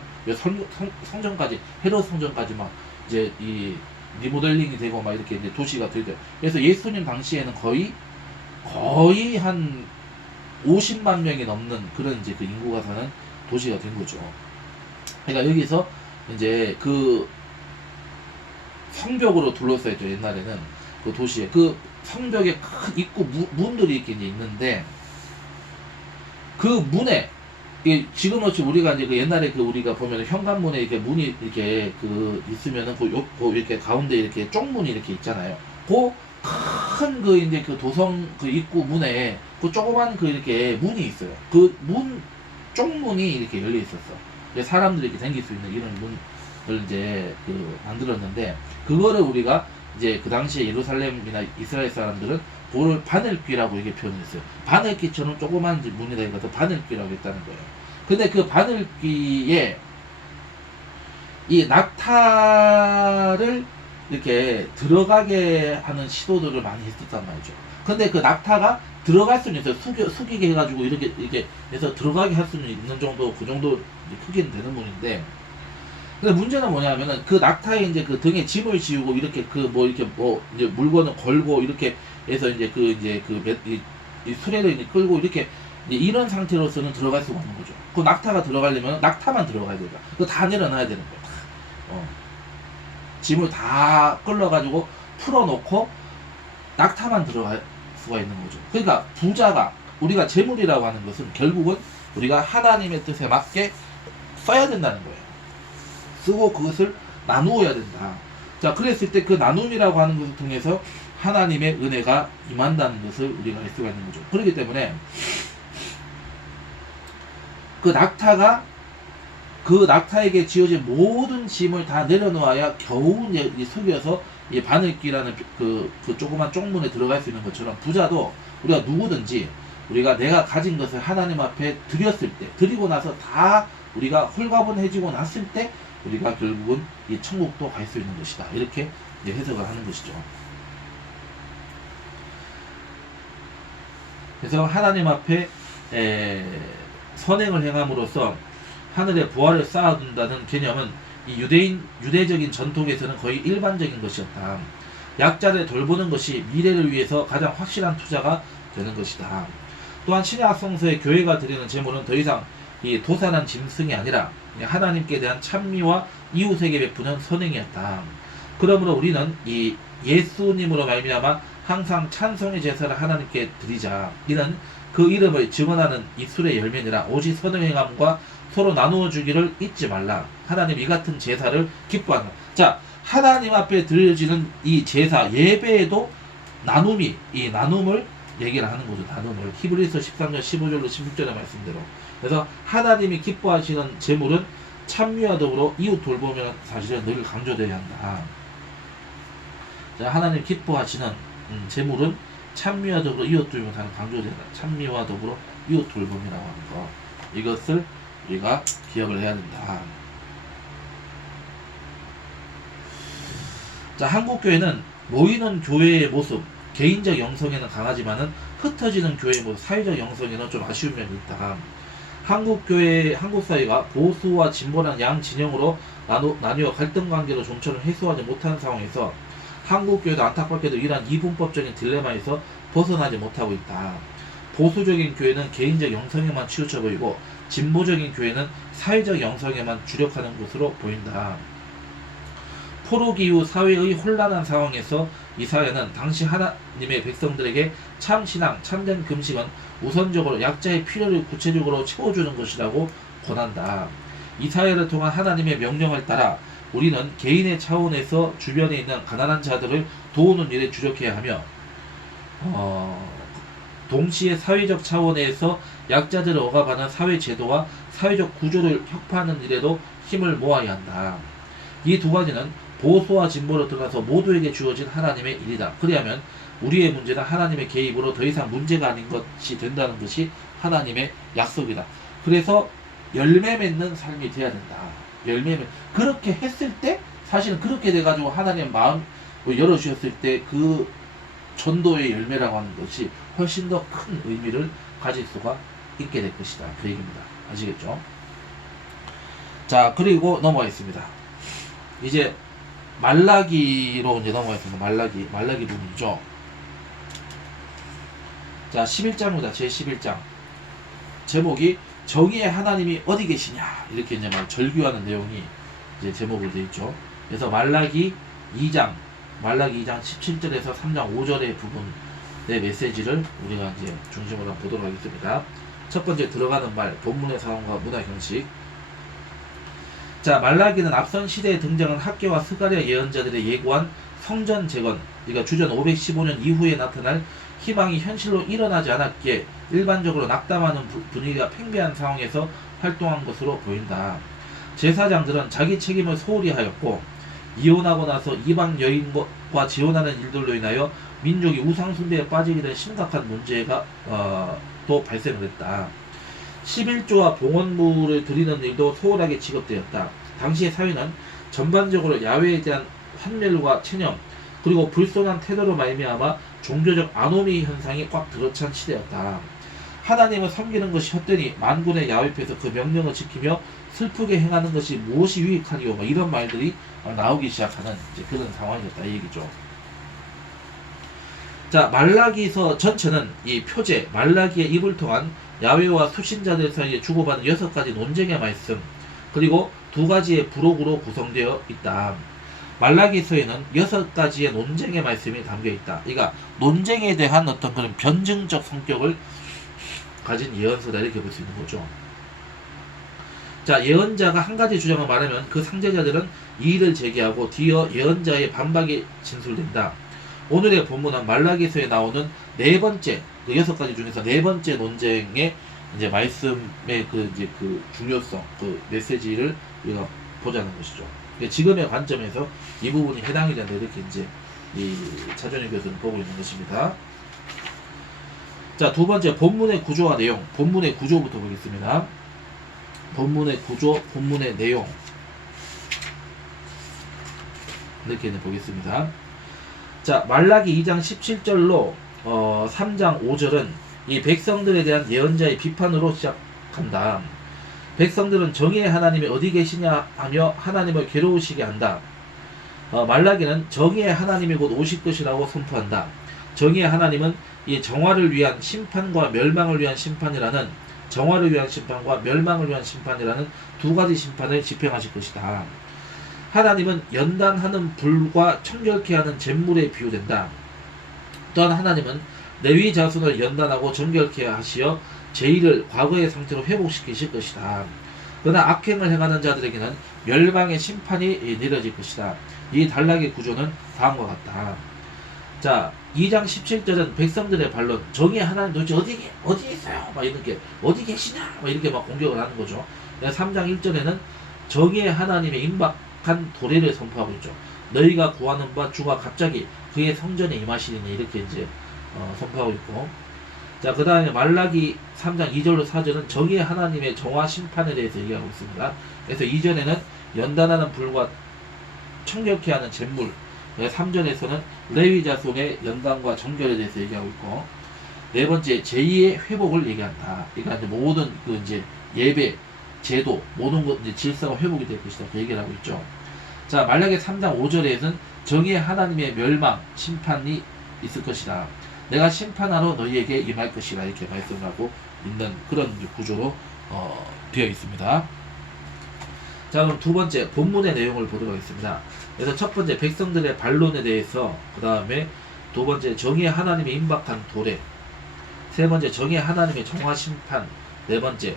성전까지, 헤롯 성전까지 막 이제 이 리모델링이 되고 막 이렇게 이제 도시가 되죠. 그래서 예수님 당시에는 거의 한 50만 명이 넘는 그런 이제 그 인구가 사는 도시가 된 거죠. 그러니까 여기서 이제 그 성벽으로 둘러싸여 있죠. 옛날에는 그 도시에 그 성벽에 큰 입구 문들이 이렇게 이제 있는데, 그 문에 지금 우리가 이제 그 옛날에 그 우리가 보면 현관문에 이렇게 문이 이렇게 그 있으면은 그 이렇게 가운데 이렇게 쪽문이 이렇게 있잖아요. 큰 이제 그 도성 그 입구 문에 그 조그만 그 이렇게 문이 있어요. 그 쪽문이 이렇게 열려 있었어. 사람들이 이렇게 다닐 수 있는 이런 문을 이제 그 만들었는데, 그거를 우리가 이제 그 당시에 예루살렘이나 이스라엘 사람들은 그걸 바늘귀라고 이렇게 표현했어요. 바늘귀처럼 조그만 문이다 이거도 바늘귀라고 했다는 거예요. 근데 그 바늘귀에 이 낙타를 이렇게 들어가게 하는 시도들을 많이 했었단 말이죠. 근데 그 낙타가 들어갈 수는 있어요. 숙이게 해가지고 이렇게 해서 들어가게 할 수는 있는 정도, 그 정도 크기는 되는 문인데, 근데 문제는 뭐냐면은 그 낙타에 이제 그 등에 짐을 지우고 이렇게 이제 물건을 걸고 이렇게 해서 이제 이 수레를 이제 끌고 이렇게 이제 이런 상태로서는 들어갈 수가 없는 거죠. 그 낙타가 들어가려면 낙타만 들어가야 되죠. 그거 다 내려놔야 되는 거예요. 짐을 다 끌어가지고 풀어놓고 낙타만 들어갈 수가 있는 거죠. 그러니까 부자가, 우리가 재물이라고 하는 것은 결국은 우리가 하나님의 뜻에 맞게 써야 된다는 거예요. 쓰고 그것을 나누어야 된다. 자, 그랬을 때 그 나눔이라고 하는 것을 통해서 하나님의 은혜가 임한다는 것을 우리가 알 수가 있는 거죠. 그렇기 때문에 그 낙타에게 지어진 모든 짐을 다 내려놓아야 겨우 이제 속여서 이 바늘귀라는 그 조그만 쪽문에 들어갈 수 있는 것처럼, 부자도 우리가 누구든지 우리가 내가 가진 것을 하나님 앞에 드리고 나서 다 우리가 홀가분해지고 났을 때 우리가 결국은 이 천국도 갈 수 있는 것이다. 이렇게 이제 해석을 하는 것이죠. 그래서 하나님 앞에 선행을 행함으로써 하늘의 보화를 쌓아둔다는 개념은 이 유대적인 전통에서는 거의 일반적인 것이었다. 약자를 돌보는 것이 미래를 위해서 가장 확실한 투자가 되는 것이다. 또한 신약성서의 교회가 드리는 제물은 더 이상 이 도산한 짐승이 아니라 하나님께 대한 찬미와 이웃에게 베푸는 선행이었다. 그러므로 우리는 이 예수님으로 말미암아 항상 찬송의 제사를 하나님께 드리자. 이는 그 이름을 증언하는 입술의 열매니라. 오직 선행함과 서로 나누어 주기를 잊지 말라. 하나님 이 같은 제사를 기뻐한다. 자, 하나님 앞에 드려지는 이 제사, 예배에도 이 나눔을 얘기를 하는 거죠. 나눔을. 히브리서 13장 15절로 16절의 말씀대로. 그래서 하나님이 기뻐하시는 제물은 찬미와 더불어 이웃 돌보면 사실은 늘 강조되어야 한다. 자, 하나님 기뻐하시는 제물은 찬미와 더불어 이웃 돌보면 다 강조되어야 한다. 찬미와 더불어 이웃 돌봄이라고 하는 거. 이것을 우리가 기억을 해야 된다. 자, 한국교회는 모이는 교회의 모습, 개인적 영성에는 강하지만은 흩어지는 교회의 모습, 사회적 영성에는 좀 아쉬운 면이 있다. 한국 사회가 보수와 진보라는 양 진영으로 나뉘어 갈등 관계로 좀처럼 해소하지 못하는 상황에서 한국교회도 안타깝게도 이러한 이분법적인 딜레마에서 벗어나지 못하고 있다. 보수적인 교회는 개인적 영성에만 치우쳐 보이고 진보적인 교회는 사회적 영성에만 주력하는 것으로 보인다. 포로기 이후 사회의 혼란한 상황에서 이사야는 당시 하나님의 백성들에게 참신앙, 참된 금식은 우선적으로 약자의 필요를 구체적으로 채워주는 것이라고 권한다. 이사야를 통한 하나님의 명령을 따라 우리는 개인의 차원에서 주변에 있는 가난한 자들을 도우는 일에 주력해야 하며 동시에 사회적 차원에서 약자들을 억압하는 사회제도와 사회적 구조를 혁파하는 일에도 힘을 모아야 한다. 이 두 가지는 보수와 진보를 떠나서 모두에게 주어진 하나님의 일이다. 그리하면 우리의 문제는 하나님의 개입으로 더 이상 문제가 아닌 것이 된다는 것이 하나님의 약속이다. 그래서 열매 맺는 삶이 돼야 된다. 그렇게 했을 때 사실은 그렇게 돼가지고 하나님의 마음 열어주셨을 때 그 전도의 열매라고 하는 것이 훨씬 더 큰 의미를 가질 수가 있게 될 것이다. 그 얘기입니다. 아시겠죠? 자, 그리고 넘어가겠습니다. 이제 말라기로 이제 넘어가겠습니다. 말라기 부분이죠. 자, 11장입니다. 제 11장. 제목이 정의의 하나님이 어디 계시냐 이렇게 이제 막 절규하는 내용이 이제 제목으로 되어 있죠. 그래서 말라기 2장 17절에서 3장 5절의 부분의 메시지를 우리가 이제 중심으로 보도록 하겠습니다. 첫 번째 들어가는 말, 본문의 상황과 문화 형식. 자, 말라기는 앞선 시대에 등장한 학계와 스가랴 예언자들의 예고한 성전 재건, 그러니까 주전 515년 이후에 나타날 희망이 현실로 일어나지 않았기에 일반적으로 낙담하는 분위기가 팽배한 상황에서 활동한 것으로 보인다. 제사장들은 자기 책임을 소홀히 하였고 이혼하고 나서 이방 여인과 지원하는 일들로 인하여 민족이 우상 숭배에 빠지게 된 심각한 문제가 또 발생을 했다. 11조와 봉헌물을 드리는 일도 소홀하게 지급되었다. 당시의 사회는 전반적으로 야훼에 대한 환멸과 체념 그리고 불손한 태도로 말미암아 종교적 아노미 현상이 꽉 들어찬 시대였다. 하나님을 섬기는 것이 헛되니 만군의 야훼께서 그 명령을 지키며 슬프게 행하는 것이 무엇이 유익하리요? 이런 말들이 나오기 시작하는 이제 그런 상황이었다 이 얘기죠. 자, 말라기서 전체는 이 표제 말라기의 입을 통한 야훼와 수신자들 사이에 주고받은 6가지 논쟁의 말씀 그리고 2가지의 부록으로 구성되어 있다. 말라기서에는 6가지의 논쟁의 말씀이 담겨있다. 그러니까 논쟁에 대한 어떤 그런 변증적 성격을 가진 예언서다 이렇게 볼 수 있는 거죠. 자, 예언자가 한 가지 주장을 말하면 그 상제자들은 이의를 제기하고 뒤이어 예언자의 반박이 진술된다. 오늘의 본문은 말라기서에 나오는 네 번째 그 6가지 중에서 네 번째 논쟁의 이제 말씀의 그 중요성, 그 메시지를 우리가 보자는 것이죠. 지금의 관점에서 이 부분이 해당이 된다 이렇게 이제 이 차준희 교수는 보고 있는 것입니다. 자, 두 번째 본문의 구조와 내용, 본문의 구조부터 보겠습니다. 본문의 구조, 본문의 내용 이렇게 보겠습니다. 자, 말라기 2장 17절로 3장 5절은 이 백성들에 대한 예언자의 비판으로 시작한다. 백성들은 정의의 하나님이 어디 계시냐 하며 하나님을 괴로우시게 한다. 말라기는 정의의 하나님이 곧 오실 것이라고 선포한다. 정의의 하나님은 이 정화를 위한 심판과 멸망을 위한 심판이라는 정화를 위한 심판과 멸망을 위한 심판이라는 2가지 심판을 집행하실 것이다. 하나님은 연단하는 불과 청결케 하는 잿물에 비유된다. 또한 하나님은 레위 자손을 연단하고 정결케 하시어 제1을 과거의 상태로 회복시키실 것이다. 그러나 악행을 행하는 자들에게는 멸망의 심판이 내려질 것이다. 이 단락의 구조는 다음과 같다. 자, 2장 17절은 백성들의 반론, 정의의 하나님 도대체 어디 있어요? 막 이렇게 어디 계시냐? 막 이렇게 막 공격을 하는 거죠. 3장 1절에는 정의의 하나님의 임박한 도래를 선포하고 있죠. 너희가 구하는 바 주가 갑자기 그의 성전에 임하시리니 이렇게 이제 선포하고 있고, 자, 그 다음에 말라기 3장 2절로 4절은 정의의 하나님의 정화 심판에 대해서 얘기하고 있습니다. 그래서 2절에는 연단하는 불과 청결케 하는 잿물, 3절에서는 레위 자손의 연단과 정결에 대해서 얘기하고 있고, 네 번째 제2의 회복을 얘기한다. 그러니까 이제 모든 그 이제 예배, 제도, 모든 것 이제 질서가 회복이 될 것이다. 그 얘기를 하고 있죠. 자, 말라기 3장 5절에는 정의의 하나님의 멸망, 심판이 있을 것이다. 내가 심판하러 너희에게 임할 것이라 이렇게 말씀하고 있는 그런 구조로 되어 있습니다. 자, 그럼 두 번째 본문의 내용을 보도록 하겠습니다. 그래서 첫 번째 백성들의 반론에 대해서, 그 다음에 두 번째 정의의 하나님의 임박한 도래, 세 번째 정의의 하나님의 정화 심판, 네 번째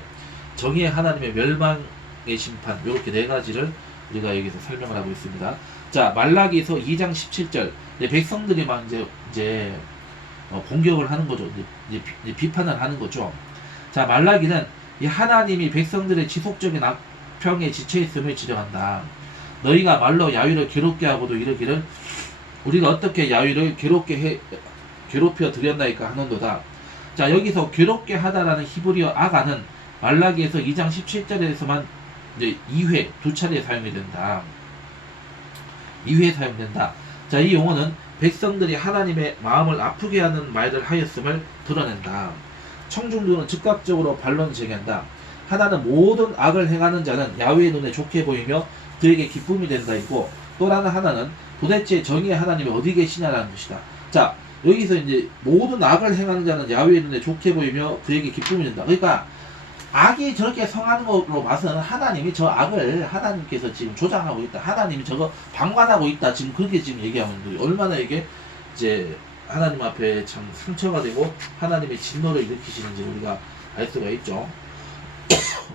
정의의 하나님의 멸망의 심판, 이렇게 네 가지를 우리가 여기서 설명을 하고 있습니다. 자, 말라기서 2장 17절, 백성들이 막 이제 공격을 하는 거죠. 이제 비판을 하는 거죠. 자, 말라기는 이 하나님이 백성들의 지속적인 악평에 지쳐 있음을 지적한다. 너희가 말로 야훼를 괴롭게 하고도 이르기를 우리가 어떻게 야훼를 괴롭혀 드렸나이까 하는도다. 자, 여기서 괴롭게 하다라는 히브리어 아가는 말라기에서 2장 17절에서만 이제 2회, 두 차례 사용이 된다. 2회 사용된다. 자, 이 용어는 백성들이 하나님의 마음을 아프게 하는 말을 하였음을 드러낸다. 청중들은 즉각적으로 반론을 제기한다. 하나는 모든 악을 행하는 자는 야훼의 눈에 좋게 보이며 그에게 기쁨이 된다이고, 또 다른 하나는 도대체 정의의 하나님이 어디 계시냐라는 것이다. 자, 여기서 이제 모든 악을 행하는 자는 야훼의 눈에 좋게 보이며 그에게 기쁨이 된다. 그러니까 악이 저렇게 성하는 것으로 봐서는 하나님이 저 악을 하나님께서 지금 조장하고 있다. 하나님이 저거 방관하고 있다. 지금 그렇게 지금 얘기하는 거예요. 얼마나 이게 이제 하나님 앞에 참 상처가 되고 하나님의 진노를 일으키시는지 우리가 알 수가 있죠.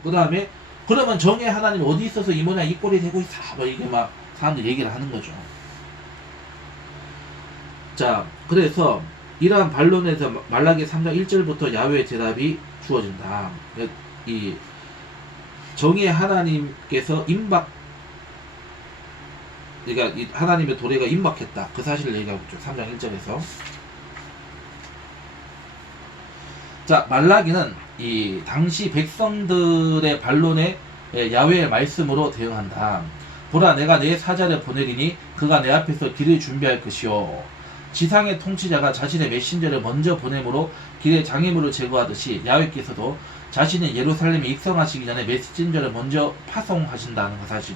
그 다음에 그러면 정의 하나님이 어디 있어서 이 모양 이 꼴이 되고 있어. 뭐 이게 막 사람들이 얘기를 하는 거죠. 자, 그래서 이러한 반론에서 말라기 3장 1절부터 야훼의 대답이 주어진다. 이 정의의 하나님께서 그러니까 이 하나님의 도래가 임박했다. 그 사실을 얘기하고 있죠. 3장 1절에서. 자, 말라기는 이 당시 백성들의 반론에 야훼의 말씀으로 대응한다. 보라, 내가 내 사자를 보내리니 그가 내 앞에서 길을 준비할 것이요, 지상의 통치자가 자신의 메신저를 먼저 보내므로 길에 장애물을 제거하듯이 야훼께서도 자신이 예루살렘에 입성하시기 전에 메신저를 먼저 파송하신다는 그 사실.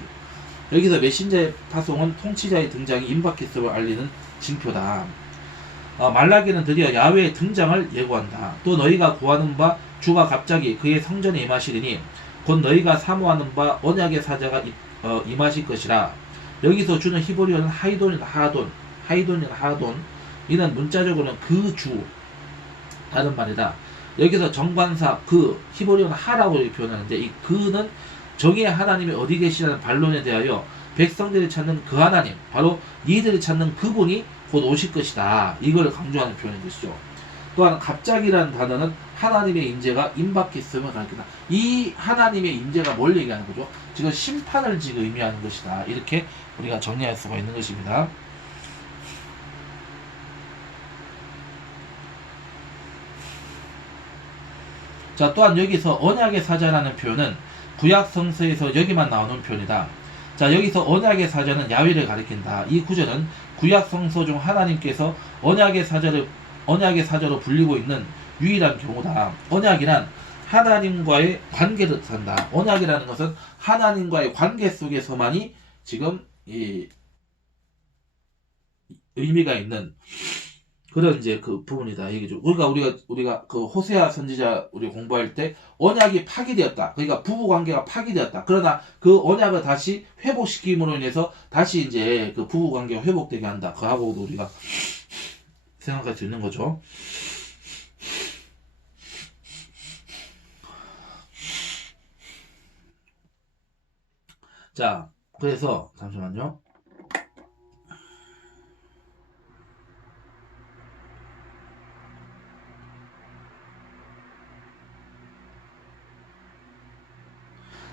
여기서 메신저의 파송은 통치자의 등장이 임박했음을 알리는 징표다. 말라기는 드디어 야훼의 등장을 예고한다. 또 너희가 구하는 바 주가 갑자기 그의 성전에 임하시리니 곧 너희가 사모하는 바 언약의 사자가 임하실 것이라. 여기서 주는 히브리어는 하이돈이나 하돈. 이는 문자적으로는 그 주, 다른 말이다. 여기서 정관사 그, 히브리어는 하라고 표현하는데, 이 그는 정의의 하나님이 어디 계시라는 반론에 대하여 백성들이 찾는 그 하나님, 바로 니들이 찾는 그분이 곧 오실 것이다. 이걸 강조하는 표현인 것이죠. 또한 갑자기라는 단어는 하나님의 임재가 임박했음을 가리킨다. 이 하나님의 임재가 뭘 얘기하는 거죠? 지금 심판을 지금 의미하는 것이다. 이렇게 우리가 정리할 수가 있는 것입니다. 자, 또한 여기서 언약의 사자라는 표현은 구약 성서에서 여기만 나오는 표현이다. 자, 여기서 언약의 사자는 야훼를 가리킨다. 이 구절은 구약 성서 중 하나님께서 언약의 사자로 불리고 있는 유일한 경우다. 언약이란 하나님과의 관계를 뜻한다. 언약이라는 것은 하나님과의 관계 속에서만이 지금 이 의미가 있는 그런 이제 그 부분이다 얘기죠. 그러니까 우리가 그 호세아 선지자 우리 공부할 때 언약이 파기되었다. 그러니까 부부 관계가 파기되었다. 그러나 그 언약을 다시 회복시킴으로 인해서 다시 이제 그 부부 관계가 회복되게 한다. 그하고도 우리가 생각할 수 있는 거죠. 자, 그래서 잠시만요.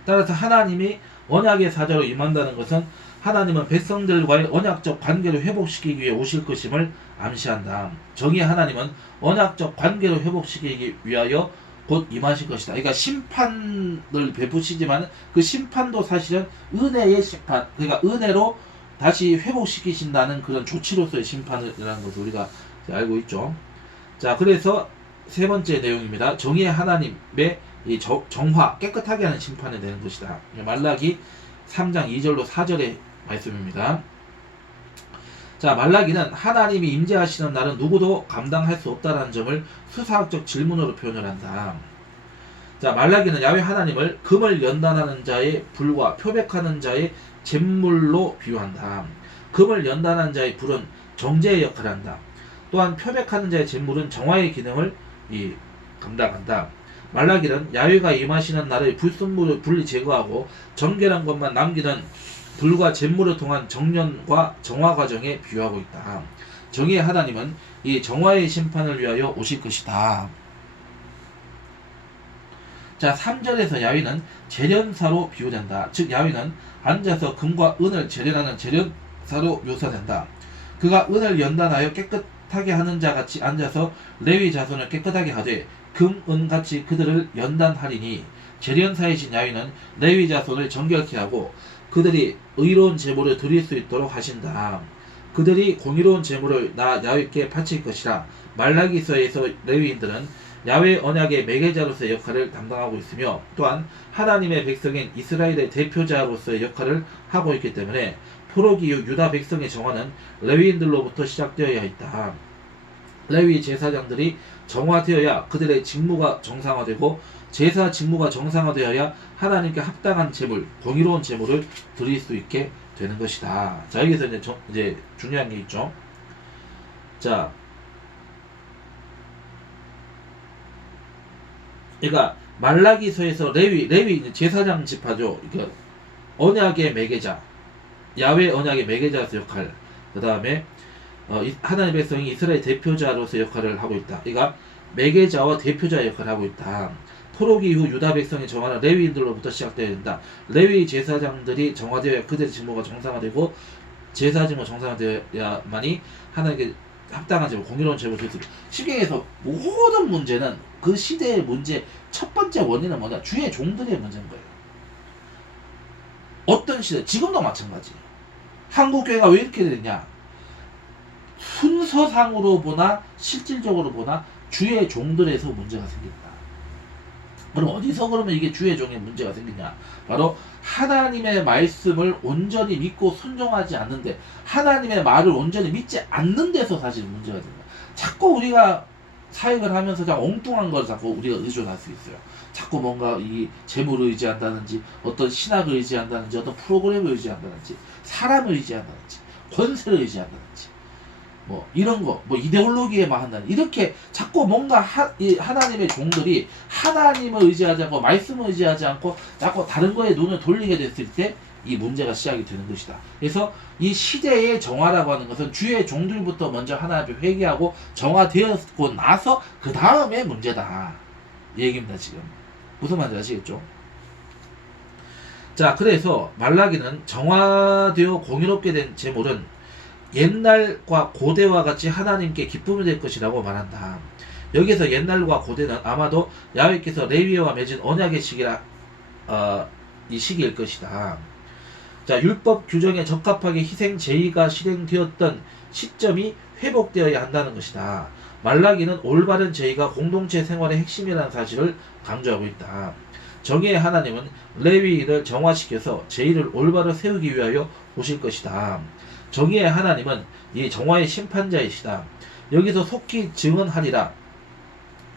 따라서 하나님이 언약의 사자로 임한다는 것은 하나님은 백성들과의 언약적 관계를 회복시키기 위해 오실 것임을 암시한다. 정의의 하나님은 언약적 관계를 회복시키기 위하여 곧 임하실 것이다. 그러니까 심판을 베푸시지만 그 심판도 사실은 은혜의 심판, 그러니까 은혜로 다시 회복시키신다는 그런 조치로서의 심판이라는 것을 우리가 알고 있죠. 자, 그래서 세 번째 내용입니다. 정의의 하나님의 이 정화, 깨끗하게 하는 심판이 되는 것이다. 말라기 3장 2절로 4절의 말씀입니다. 자, 말라기는 하나님이 임재하시는 날은 누구도 감당할 수 없다는 점을 수사학적 질문으로 표현을 한다. 자, 말라기는 야훼 하나님을 금을 연단하는 자의 불과 표백하는 자의 잿물로 비유한다. 금을 연단하는 자의 불은 정제의 역할을 한다. 또한 표백하는 자의 잿물은 정화의 기능을 감당한다. 말라기는 야훼가 임하시는 날의 불순물을 분리 제거하고 정결한 것만 남기는 불과 잿물을 통한 정련과 정화 과정에 비유하고 있다. 정의의 하나님은 이 정화의 심판을 위하여 오실 것이다. 자, 3절에서 야훼는 재련사로 비유된다. 즉 야훼는 앉아서 금과 은을 재련하는 재련사로 묘사된다. 그가 은을 연단하여 깨끗하게 하는 자 같이 앉아서 레위 자손을 깨끗하게 하되 금, 은같이 그들을 연단하리니 재련사이신 야훼는 레위 자손을 정결케 하고 그들이 의로운 제물을 드릴 수 있도록 하신다. 그들이 공의로운 제물을 나 야훼께 바칠 것이라. 말라기서에서 레위인들은 야훼 언약의 매개자로서의 역할을 담당하고 있으며 또한 하나님의 백성인 이스라엘의 대표자로서의 역할을 하고 있기 때문에 포로기 이후 유다 백성의 정화는 레위인들로부터 시작되어야 했다. 레위 제사장들이 정화되어야 그들의 직무가 정상화되고 제사 직무가 정상화되어야 하나님께 합당한 제물, 공의로운 제물을 드릴 수 있게 되는 것이다. 자, 여기서 이제 중요한 게 있죠. 자, 그러니까 말라기서에서 레위 제사장 지파죠. 그러니까 언약의 매개자, 야훼 언약의 매개자로서 역할. 그 다음에 하나님의 백성이 이스라엘 대표자로서 역할을 하고 있다. 그러니까 매개자와 대표자 역할을 하고 있다. 포로기 이후 유다 백성이 정하는 레위인들로부터 시작되어야 된다. 레위 제사장들이 정화되어야 그들의 직무가 정상화되고 제사 직무가 정상화되어야만이 하나님께 합당한 제물, 공의로운 제물을 드릴 수 있다. 쉽게 모든 문제는 그 시대의 문제 첫 번째 원인은 뭐냐? 주의 종들의 문제인 거예요. 어떤 시대, 지금도 마찬가지예요. 한국교회가 왜 이렇게 되냐? 순서상으로 보나 실질적으로 보나 주의 종들에서 문제가 생긴다. 그럼 어디서 그러면 이게 주의 종에 문제가 생기냐? 바로 하나님의 말씀을 온전히 믿고 순종하지 않는데, 하나님의 말을 온전히 믿지 않는 데서 사실 문제가 됩니다. 자꾸 우리가 사역을 하면서 그냥 엉뚱한 걸 자꾸 우리가 의존할 수 있어요. 자꾸 뭔가 이 재물을 의지한다든지, 어떤 신학을 의지한다든지, 어떤 프로그램을 의지한다든지, 사람을 의지한다든지, 권세를 의지한다든지, 뭐 이런 거, 뭐 이데올로기에만 한다는, 이렇게 자꾸 뭔가 하나님의 종들이 하나님을 의지하지 않고 말씀을 의지하지 않고 자꾸 다른 거에 눈을 돌리게 됐을 때 이 문제가 시작이 되는 것이다. 그래서 이 시대의 정화라고 하는 것은 주의 종들부터 먼저 하나님 앞에 회개하고 정화되었고 나서 그 다음에 문제다, 이 얘기입니다. 지금 무슨 말인지 아시겠죠? 자, 그래서 말라기는 정화되어 공의롭게 된 제물은 옛날과 고대와 같이 하나님께 기쁨이 될 것이라고 말한다. 여기서 옛날과 고대는 아마도 야훼께서 레위와 맺은 언약의 시기라 이 시기일 것이다. 자, 율법 규정에 적합하게 희생 제의가 실행되었던 시점이 회복되어야 한다는 것이다. 말라기는 올바른 제의가 공동체 생활의 핵심이라는 사실을 강조하고 있다. 정의의 하나님은 레위인을 정화시켜서 제의를 올바로 세우기 위하여 오실 것이다. 정의의 하나님은 이 정화의 심판자이시다. 여기서 속히 증언하리라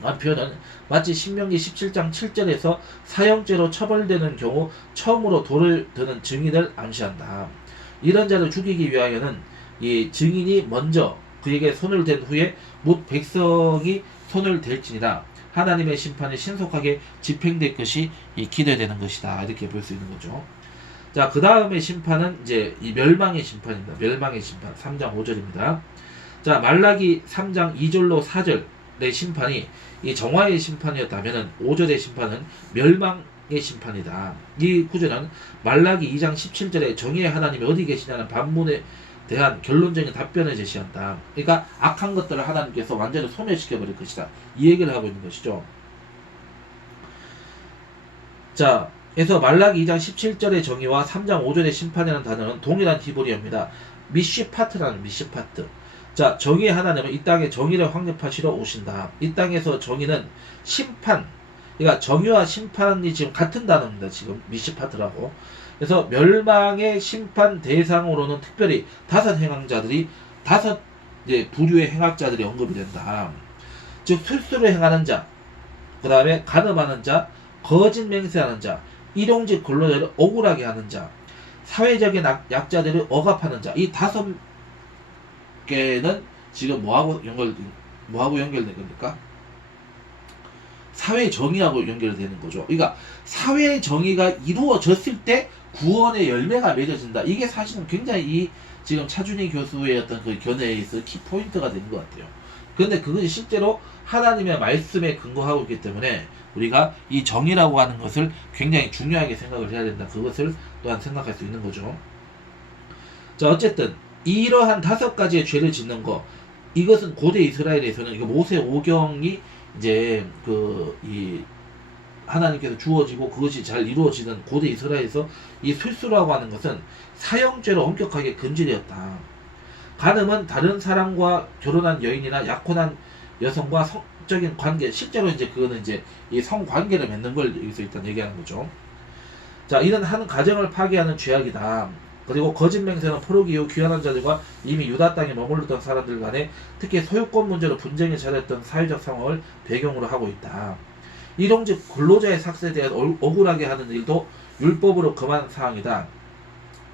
라는 표현은 마치 신명기 17장 7절에서 사형죄로 처벌되는 경우 처음으로 돌을 드는 증인을 암시한다. 이런 자를 죽이기 위하여는 이 증인이 먼저 그에게 손을 댄 후에 뭇 백성이 손을 댈지니라. 하나님의 심판이 신속하게 집행될 것이 기대되는 것이다. 이렇게 볼 수 있는 거죠. 자, 그 다음에 심판은 이제 이 멸망의 심판입니다. 멸망의 심판 3장 5절입니다. 자, 말라기 3장 2절로 4절의 심판이 이 정화의 심판이었다면 5절의 심판은 멸망의 심판이다. 이 구절은 말라기 2장 17절에 정의의 하나님이 어디 계시냐는 반문에 대한 결론적인 답변을 제시한다. 그러니까 악한 것들을 하나님께서 완전히 소멸시켜버릴 것이다, 이 얘기를 하고 있는 것이죠. 자, 그래서 말라기 2장 17절의 정의와 3장 5절의 심판이라는 단어는 동일한 히브리어입니다. 미시파트라는 미시파트. 자, 정의의 하나님은 이 땅에 정의를 확립하시러 오신다. 이 땅에서 정의는 심판, 그러니까 정의와 심판이 지금 같은 단어입니다. 지금 미시파트라고. 그래서 멸망의 심판 대상으로는 특별히 5 행왕자들이 다섯 이제 부류의 행악자들이 언급이 된다. 즉 술수를 행하는 자, 그 다음에 간음하는 자, 거짓 맹세하는 자, 일용직 근로자를 억울하게 하는 자, 사회적인 약자들을 억압하는 자, 이 다섯 개는 지금 뭐하고 연결된 겁니까? 사회 정의하고 연결되는 거죠. 그러니까 사회 정의가 이루어졌을 때 구원의 열매가 맺어진다. 이게 사실은 굉장히 이 지금 차준희 교수의 어떤 그 견해에서 키포인트가 되는 것 같아요. 그런데 그것이 실제로 하나님의 말씀에 근거하고 있기 때문에 우리가 이 정의라고 하는 것을 굉장히 중요하게 생각을 해야 된다. 그것을 또한 생각할 수 있는 거죠. 자, 어쨌든 이러한 다섯 가지의 죄를 짓는 거, 이것은 고대 이스라엘에서는 이거 모세 오경이 이제 이 하나님께서 주어지고 그것이 잘 이루어지는 고대 이스라엘에서 이 술수라고 하는 것은 사형죄로 엄격하게 금지되었다. 간음은 다른 사람과 결혼한 여인이나 약혼한 여성과 성적인 관계, 실제로 이제 그거는 이제 이 성관계를 맺는 걸 여기서 일단 얘기하는 거죠. 자, 이는 한 가정을 파괴하는 죄악이다. 그리고 거짓 맹세는 포로기 이후 귀환한 자들과 이미 유다 땅에 머물렀던 사람들 간에 특히 소유권 문제로 분쟁이 자랬던 사회적 상황을 배경으로 하고 있다. 일용직 근로자의 삭스에 대해 억울하게 하는 일도 율법으로 금한 사항이다.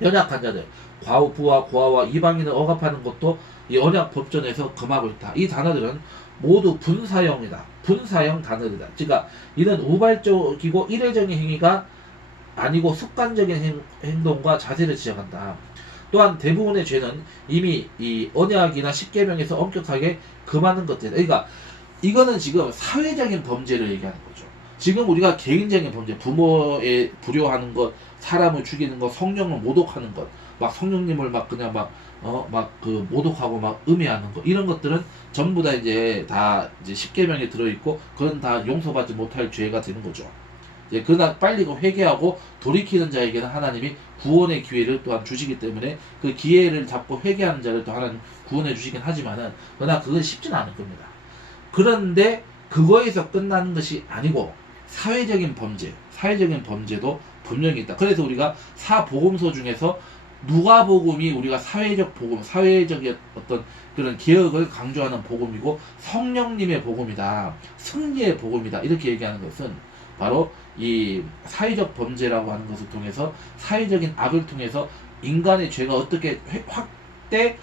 연약한 자들, 과부, 부와 고아와 이방인을 억압하는 것도 이 언약 법전에서 금하고 있다. 이 단어들은 모두 분사형이다. 분사형 단어들이다. 그러니까 이는 우발적이고 일회적인 행위가 아니고 습관적인 행동과 자세를 지적한다. 또한 대부분의 죄는 이미 이 언약이나 십계명에서 엄격하게 금하는 것들. 그러니까 이거는 지금 사회적인 범죄를 얘기하는 거죠. 지금 우리가 개인적인 범죄, 부모에 불효하는 것, 사람을 죽이는 것, 성령을 모독하는 것, 막 성령님을 막 그냥 모독하고 막 음해하는 것, 이런 것들은 전부 다 이제 십계명에 들어있고 그건 다 용서받지 못할 죄가 되는 거죠. 그러나 빨리 회개하고 돌이키는 자에게는 하나님이 구원의 기회를 또한 주시기 때문에 그 기회를 잡고 회개하는 자를 또 하나님 구원해 주시긴 하지만은 그러나 그건 쉽지는 않을 겁니다. 그런데 그거에서 끝나는 것이 아니고 사회적인 범죄도 분명히 있다. 그래서 우리가 사복음서 중에서 누가복음이 우리가 사회적 복음, 사회적인 어떤 그런 개혁을 강조하는 복음이고 성령님의 복음이다, 승리의 복음이다, 이렇게 얘기하는 것은 바로 이 사회적 범죄라고 하는 것을 통해서 사회적인 악을 통해서 인간의 죄가 어떻게 확대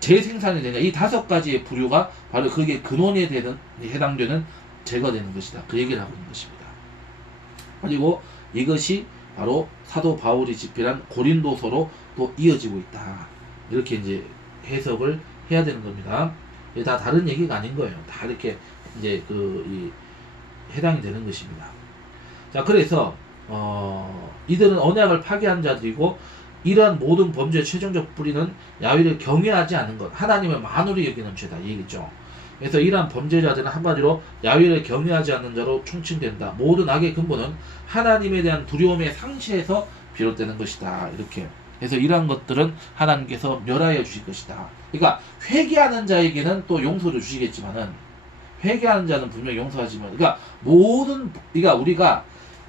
재생산이 되냐, 이 다섯 가지의 부류가 바로 그게 근원에 해당되는 죄가 되는 것이다. 그 얘기를 하고 있는 것입니다. 그리고 이것이 바로 사도 바울이 집필한 고린도서로 또 이어지고 있다. 이렇게 이제 해석을 해야 되는 겁니다. 이게 다 다른 얘기가 아닌 거예요. 다 이렇게 이제 해당이 되는 것입니다. 자, 그래서 이들은 언약을 파괴한 자들이고 이러한 모든 범죄의 최종적 뿌리는 야훼를 경외하지 않는 것, 하나님을 만홀히 여기는 죄다, 이 얘기죠. 그래서 이러한 범죄자들은 한마디로 야훼를 경외하지 않는 자로 총칭된다. 모든 악의 근본은 하나님에 대한 두려움의 상실에서 비롯되는 것이다. 이렇게. 그래서 이러한 것들은 하나님께서 멸하여 주실 것이다. 그러니까 회개하는 자에게는 또 용서를 주시겠지만은, 회개하는 자는 분명히 용서하지만, 그러니까 우리가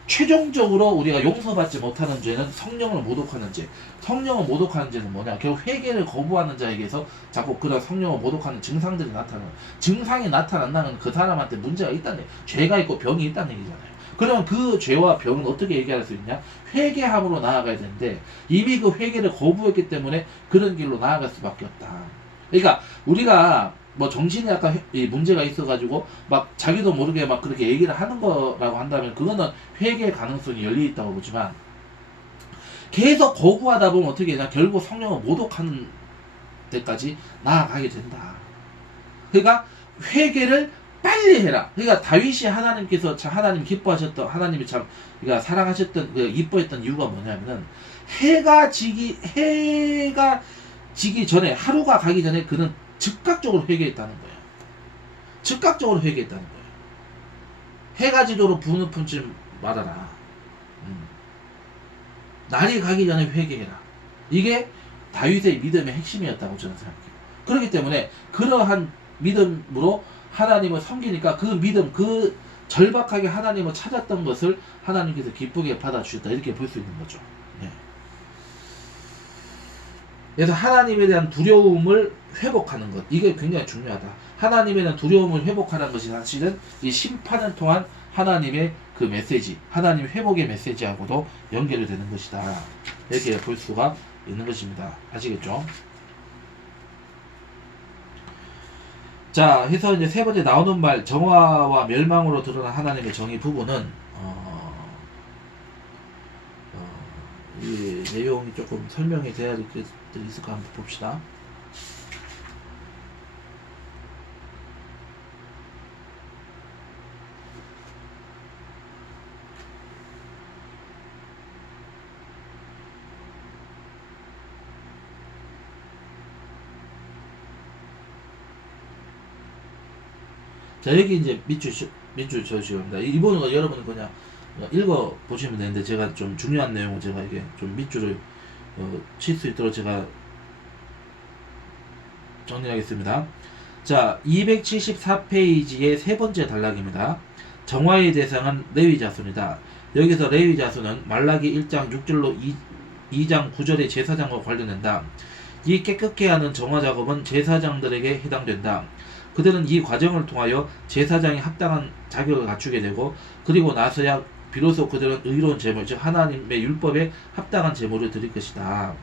최종적으로 우리가 용서받지 못하는 죄는 성령을 모독하는 죄. 성령을 모독하는 죄는 뭐냐? 결국 회개를 거부하는 자에게서 자꾸 그런 성령을 모독하는 증상들이 나타나는, 증상이 나타난다는 그 사람한테 문제가 있다는 얘기, 죄가 있고 병이 있다는 얘기잖아요. 그러면 그 죄와 병은 어떻게 얘기할 수 있냐? 회개함으로 나아가야 되는데 이미 그 회개를 거부했기 때문에 그런 길로 나아갈 수밖에 없다. 그러니까 우리가 뭐 정신에 약간 문제가 있어가지고 막 자기도 모르게 막 그렇게 얘기를 하는 거라고 한다면 그거는 회개의 가능성이 열려 있다고 보지만, 계속 거부하다 보면 어떻게 되냐? 결국 성령을 모독하는 데까지 나아가게 된다. 그러니까 회개를 빨리 해라. 그러니까 다윗이 하나님께서 참 하나님 기뻐하셨던, 하나님이 참 그러니까 사랑하셨던, 이뻐했던 이유가 뭐냐면은 해가 지기 전에, 하루가 가기 전에 그는 즉각적으로 회개했다는 거예요. 즉각적으로 회개했다는 거예요. 해가 지도록 부는 품지 말아라. 날이 가기 전에 회개해라. 이게 다윗의 믿음의 핵심이었다고 저는 생각해요. 그렇기 때문에 그러한 믿음으로 하나님을 섬기니까 그 믿음, 그 절박하게 하나님을 찾았던 것을 하나님께서 기쁘게 받아주셨다. 이렇게 볼 수 있는 거죠. 네. 그래서 하나님에 대한 두려움을 회복하는 것, 이게 굉장히 중요하다. 하나님에 대한 두려움을 회복하는 것이 사실은 이 심판을 통한 하나님의 그 메시지, 하나님 회복의 메시지하고도 연결이 되는 것이다. 이렇게 볼 수가 있는 것입니다. 아시겠죠? 자, 해서 이제 세 번째 나오는 말, 정화와 멸망으로 드러난 하나님의 정의 부분은 이 내용이 조금 설명이 돼야 될 것들이 있을까 한번 봅시다. 자, 여기 이제 밑줄 쳐주시옵니다. 이 부분은 여러분은 그냥 읽어 보시면 되는데, 제가 좀 중요한 내용을 제가 이게 좀 밑줄을 칠 수 있도록 제가 정리하겠습니다. 자, 274페이지의 세 번째 단락입니다. 정화의 대상은 레위 자손이다. 여기서 레위 자손은 말라기 1장 6절로 2장 9절의 제사장과 관련된다. 이 깨끗게 하는 정화 작업은 제사장들에게 해당된다. 그들은 이 과정을 통하여 제사장이 합당한 자격을 갖추게 되고, 그리고 나서야 비로소 그들은 의로운 제물, 즉 하나님의 율법에 합당한 제물을 드릴 것이다.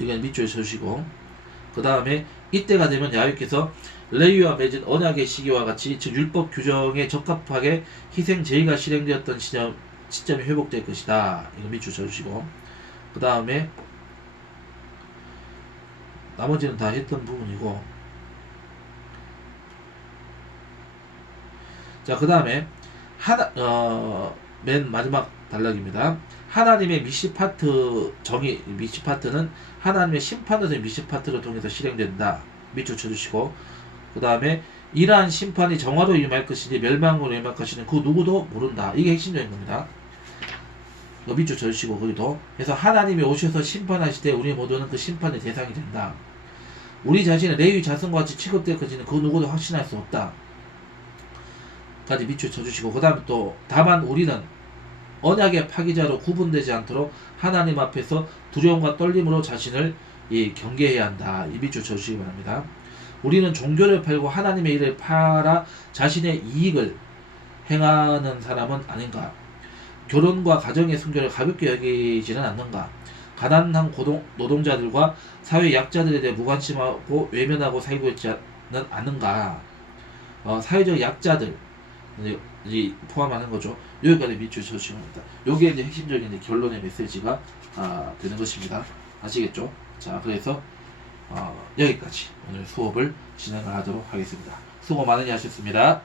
이건 밑줄 쳐주시고, 그 다음에 이때가 되면 야훼께서 레위와 맺은 언약의 시기와 같이, 즉 율법 규정에 적합하게 희생 제의가 실행되었던 시점이 회복될 것이다. 이거 밑줄 쳐주시고, 그 다음에 나머지는 다 했던 부분이고, 자, 그 다음에 맨 마지막 단락입니다. 하나님의 미시파트 정의, 미시파트는 하나님의 심판으로의 미시파트를 통해서 실행된다. 밑줄 쳐주시고, 그 다음에 이러한 심판이 정화로 임할 것이니 멸망으로 임할 것이니 그 누구도 모른다. 이게 핵심적인 겁니다. 밑줄 쳐주시고, 거기도. 그래서 하나님이 오셔서 심판하실 때 우리 모두는 그 심판의 대상이 된다. 우리 자신은 레위 자손과 같이 취급될 것이니 그 누구도 확신할 수 없다. 까지 밑줄 쳐주시고, 그 다음에 또 다만 우리는 언약의 파기자로 구분되지 않도록 하나님 앞에서 두려움과 떨림으로 자신을 경계해야 한다. 이 밑줄 쳐주시기 바랍니다. 우리는 종교를 팔고 하나님의 일을 팔아 자신의 이익을 행하는 사람은 아닌가? 결혼과 가정의 순결을 가볍게 여기지는 않는가? 가난한 노동자들과 사회 약자들에 대해 무관심하고 외면하고 살고 있지는 않은가? 사회적 약자들 포함하는 거죠. 여기까지 밑줄 쳐주시면 합니다. 요게 이제 핵심적인 결론의 메시지가 되는 것입니다. 아시겠죠? 자, 그래서 여기까지 오늘 수업을 진행을 하도록 하겠습니다. 수고 많이 하셨습니다.